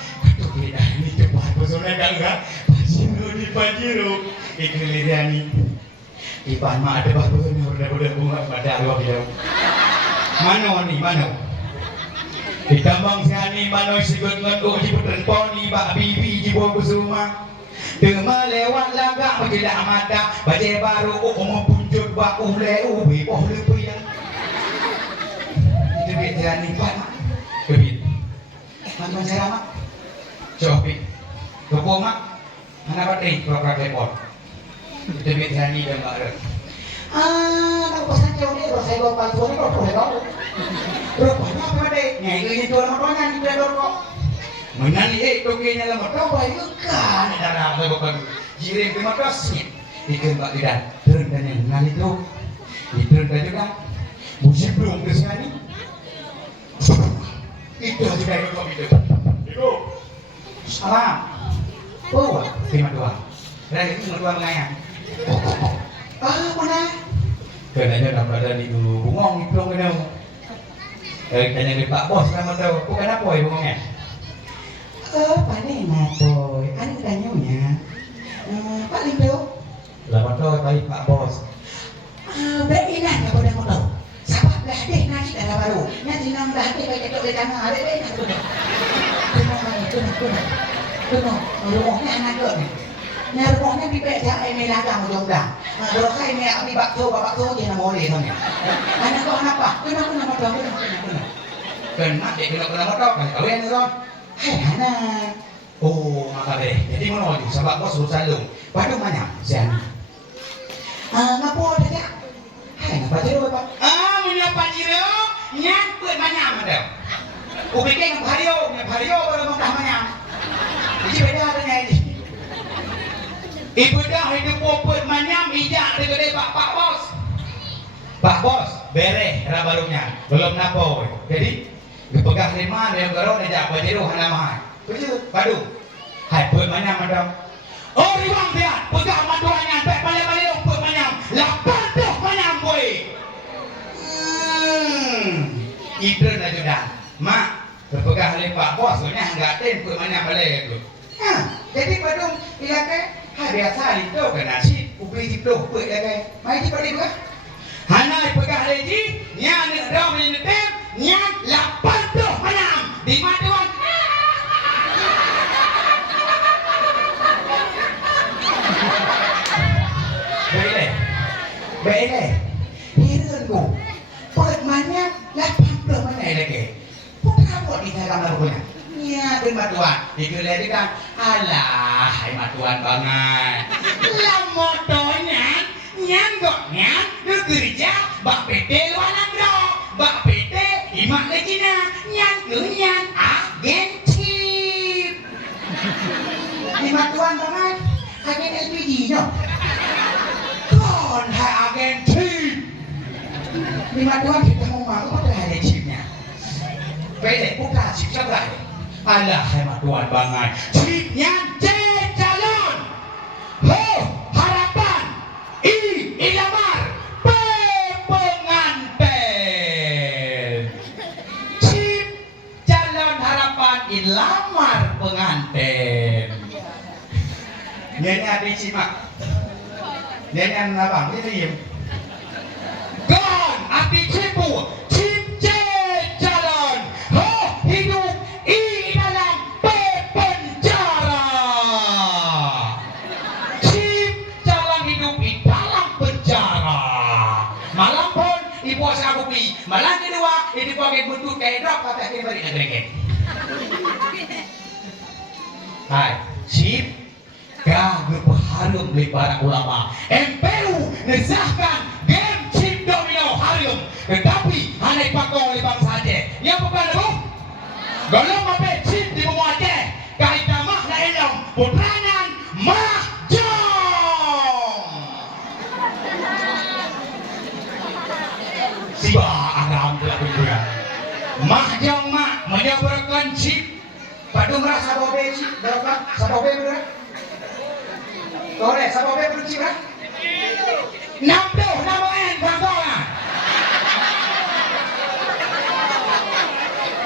Ini cepat pesona kangga Pajiro itu liriani ipan mak ada baru udah bunga pada awak dia mana ditambang siani mana sikut ngenduk di putren poni bak bibi di bawah kusuma tema lewat lagak menjedak mata baca baru umum puncut bak ule lepian itu liriani ipan mak kebit mana cara mak copi kepo mak mana baterai program report kita berani dan baru nak pesan jauh ni saya bawa palsu ni kau boleh kau rupanya apa deh nyai ini jual motornya di pedor kok mana ni tokinya lah motor baik kan darah saya bukan jiring ke motor sih ikan pak tidak turun dan yang ngali tu turun dan juga musik belum ke sini itu aja kayak kau itu salam oh terima doa dari itu doa mengayang mana kenanya dah berada di dulu bungong itu kena kena di Pak Bos nama tahu bukan apa ya bungongnya paling apa kan tanyanya paling tahu lama tahu tadi Pak Bos berinan kalau dah mau tahu sabab dah deh nasi dah baru nanti nang dah deh baik ketok tanah ada deh nak tu rumahnya anak tu Nyarbohnya bibek dia ini dagang mudah-mudahan. Kalau saya ini abi bakso je nama oleh namanya. Anak kau apa? Kenapa tahu? Kena dek kenapa tahu? Kau yang tu. Hai anak. Oh, maka deh. Jadi menuju sebab bos suruh salung. Padu banyak sian. Ngapo dia? Hai, ngapa jero Pak? Menyapa jero, nyangkut banyak madam. Upikir ngap hario baru mau dah banyak. Jadi beda adanya ini. Ibu dah hidup poput manyam ijak degede Pak Bos. Pak Bos, bereh rabarunya. Belum napo. Jadi dipegah lima yang garo nejak bajero hana mahal. Betul, padu. Hai put manyam madam. Oh riwang dia, pegah maduanya sampai balik-balik put manyam. Lapan tuh manyam boy. Itu dah sudah. Mak, berpegah oleh Pak Bos, soalnya enggak ten put manyam balik tu. Jadi padu ilakai biasa itu kena si ubi itu put lagi. Mai di pada juga. Hana pegah lagi, nya ni ram ni tem, nya lapan tuh manyam di maduan. Baiklah. Hirunku. Put manyam lapan tuh manyam lagi. Putra buat di dalam lagunya. Nya di maduan. Dikira kan, alah, hai maduan banget. Lamotonya, nyan kok nyan, lu kerja, bak PT luanan bro, bak PT, imak lagi na, nyan kunyan, agen chip. Hai maduan banget, agen LPG no. Kon hai agen chip. Di maduan kita mau malu pada agen chipnya. PT buka chip sebelah. Alah hemat tuan banget. Chipnya C calon. Ho harapan. I ilamar. P pengantin. Chip calon harapan ilamar pengantin. Nyanyi ada simak. Nyanyi abang ini diem. Gon api cipu. Chip C calon. Ho hidup. Malam kedua, ini pakai butuh kayak drop kata akhirnya balik negeri. Hai, sip, kagak harum beli para ulama. MPU nesahkan game chip domino harum, tetapi hanya dipakai oleh bangsa Aceh. Yang bukan lu, belum apa chip di bawah Aceh. Kaitan mah na elong, putranan mahjong. Siapa? Mahjong mak menyebabkan chip. Padu merasa bobe chip berapa? Sabobe berapa? Korek sabobe berapa chip berapa? 60 nama en bangkola.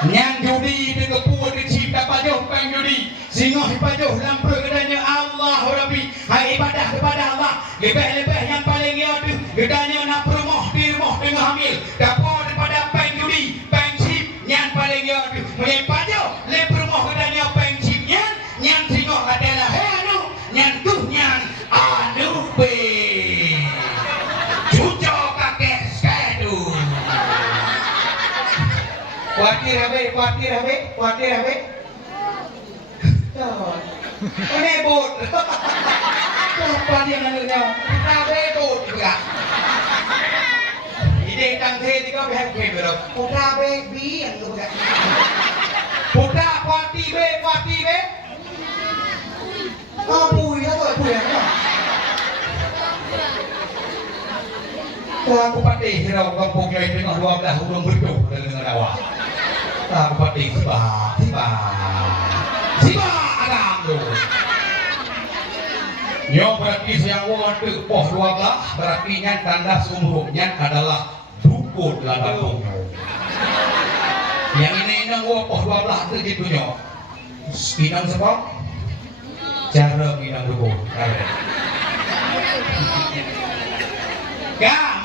Nyang judi dengan puan di chip dapat jauh peng judi. Singoh ibadah lampu kedanya Allah Rabbi. Hai ibadah kepada Allah. Lebih-lebih yang paling yaitu kedanya nak rumah di rumah dengan hamil. Dapat daripada peng judi, peng chip yang paling yaitu menyepaju lebih rumah kedanya peng chip yang singoh adalah anu yang tuh yang anu be. Cucok kakek sekedu. Kuatir habe. Ini bot. Apa dia nanya? Putra bot juga. Ide tangse tiga behak bero. Putra bi yang tu juga. Putra kuati be. Oh puy ya. Aku pati hirau kampung yang tengah 12 urung berduk dengan awak. Aku pati tiba. Adam tu. Nyo berarti yang waktu poh 12 berarti yang tanda umurnya adalah dukun lah kampung. Yang ini nang poh 12 tu gitu nyo. Inang sebab cara inang dukun.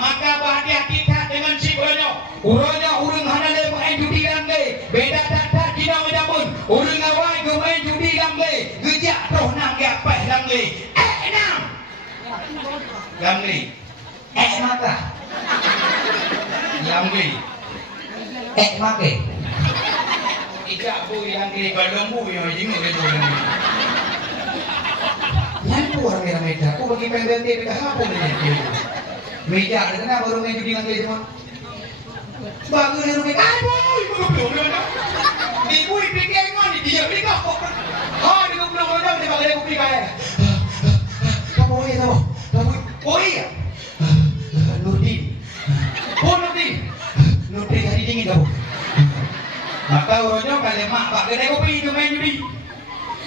Maka bahagia kita dengan si uronyo. Urung hanale main judi lambe. Beda tak kita menjamun. Urung awal main judi lambe. Gejak roh nang ya peh lambe. Lamli. Mata. Lamli. Make. Ijak bu yang di balong bu yang jenguk itu lamli. Yang keluar meja. Aku bagi pengen ganti dekat apa ni? Meja ada kenapa baru main judi lagi cuma? Bagus ni rumah. Aduh, ibu belum ada. Ibu pikir ngon dia beli kau. Ha, dia belum ada dia pakai kopi kaya. Kamu boleh tahu? Kamu Oh iya. Nurdin. Oh Nurdin. Nurdin hari dingin kamu. Maka uronyo kali mak pak kedai kopi itu main judi.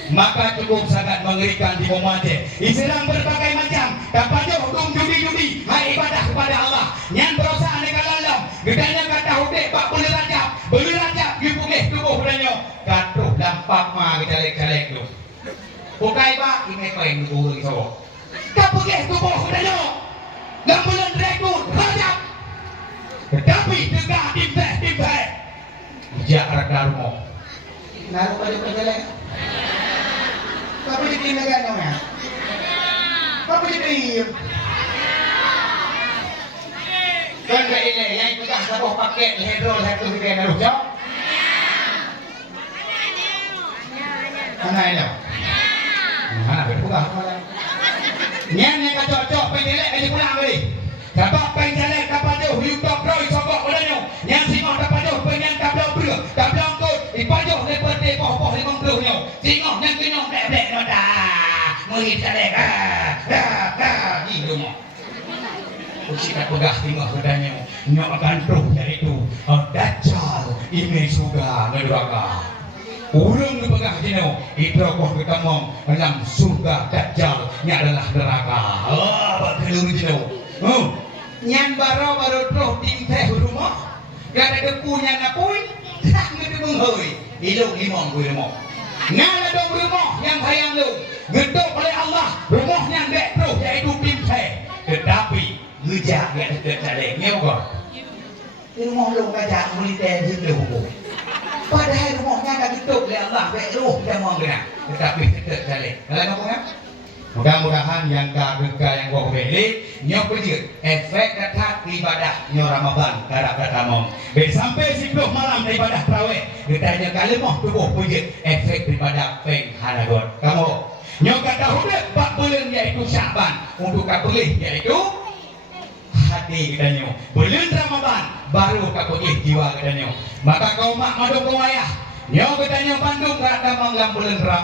Maka cukup sangat mengerikan di Muhammad. Diserang berbagai macam. Dapat hukum judi-judi. Hai ibadah kepada Allah. Yang berusaha negara lalam. Gedanya kata hudek 40 rajab. Beli rajab. Dipukih tubuh udanya. Katuh dampak mah kejalek-jalek tu. Pukai pak. Ini apa yang tubuh lagi sawak. Kapukih tubuh udanya. Dan bulan rekod rajab. Tetapi tegak timteh. Jak rakarmo. Naruh pada perjalanan. Apa jadi negara ya? Apa jadi? Kan ini yang pegang sebuah paket hidro satu kita naruh jauh. Mana ini? Mana berpegang? Nyan yang kacau-cocok penjelek ini pulang beri. Dapat penjelek dapat jauh YouTube Roy sobok padanya. Yang singok dapat jauh pengen kabel ber, kabel kot dipajuh seperti poh-poh 50-nya. Singok yang kinong dek-dek nota. Murid jelek. Ini rumah. Usikat pegah tinggal padanya. Nyok gantung dari itu. Dajjal ini sudah neraka. Urang dipegah jino, itu kau ketemu dalam surga Dajjal, nya adalah neraka. Bakal jino. Nyan baru terus tim teh rumah. Gak ada depunya ngapui, tak ngerti menghoi. Ilung limong gue limong. Ngala dong rumah yang hayang lu, gedok oleh Allah, rumahnya dek terus yaitu tim teh. Tetapi ngejak gak dekat calek nyewa. Di rumah lu kajak militer hidup. Padahal rumahnya tak gedok oleh Allah, baik ruh dia mau kena. Tetapi dekat calek. Kalau ngomongnya? Mudah-mudahan yang kageka yang gua beli nyok pejir efek dekat ibadah nyo Ramadan kada katamong. Sampai 10 malam ibadah tarawih ditanya kali moh tubuh pejir efek ibadah peng hanagot. Kamu nyok kata hudak 4 bulan yaitu Syaban untuk kapulih yaitu hati katanya. Bulan Ramadan baru kapulih jiwa katanya. Maka kau mak madung kau ayah nyok katanya Bandung kada manglam bulan Ramadan.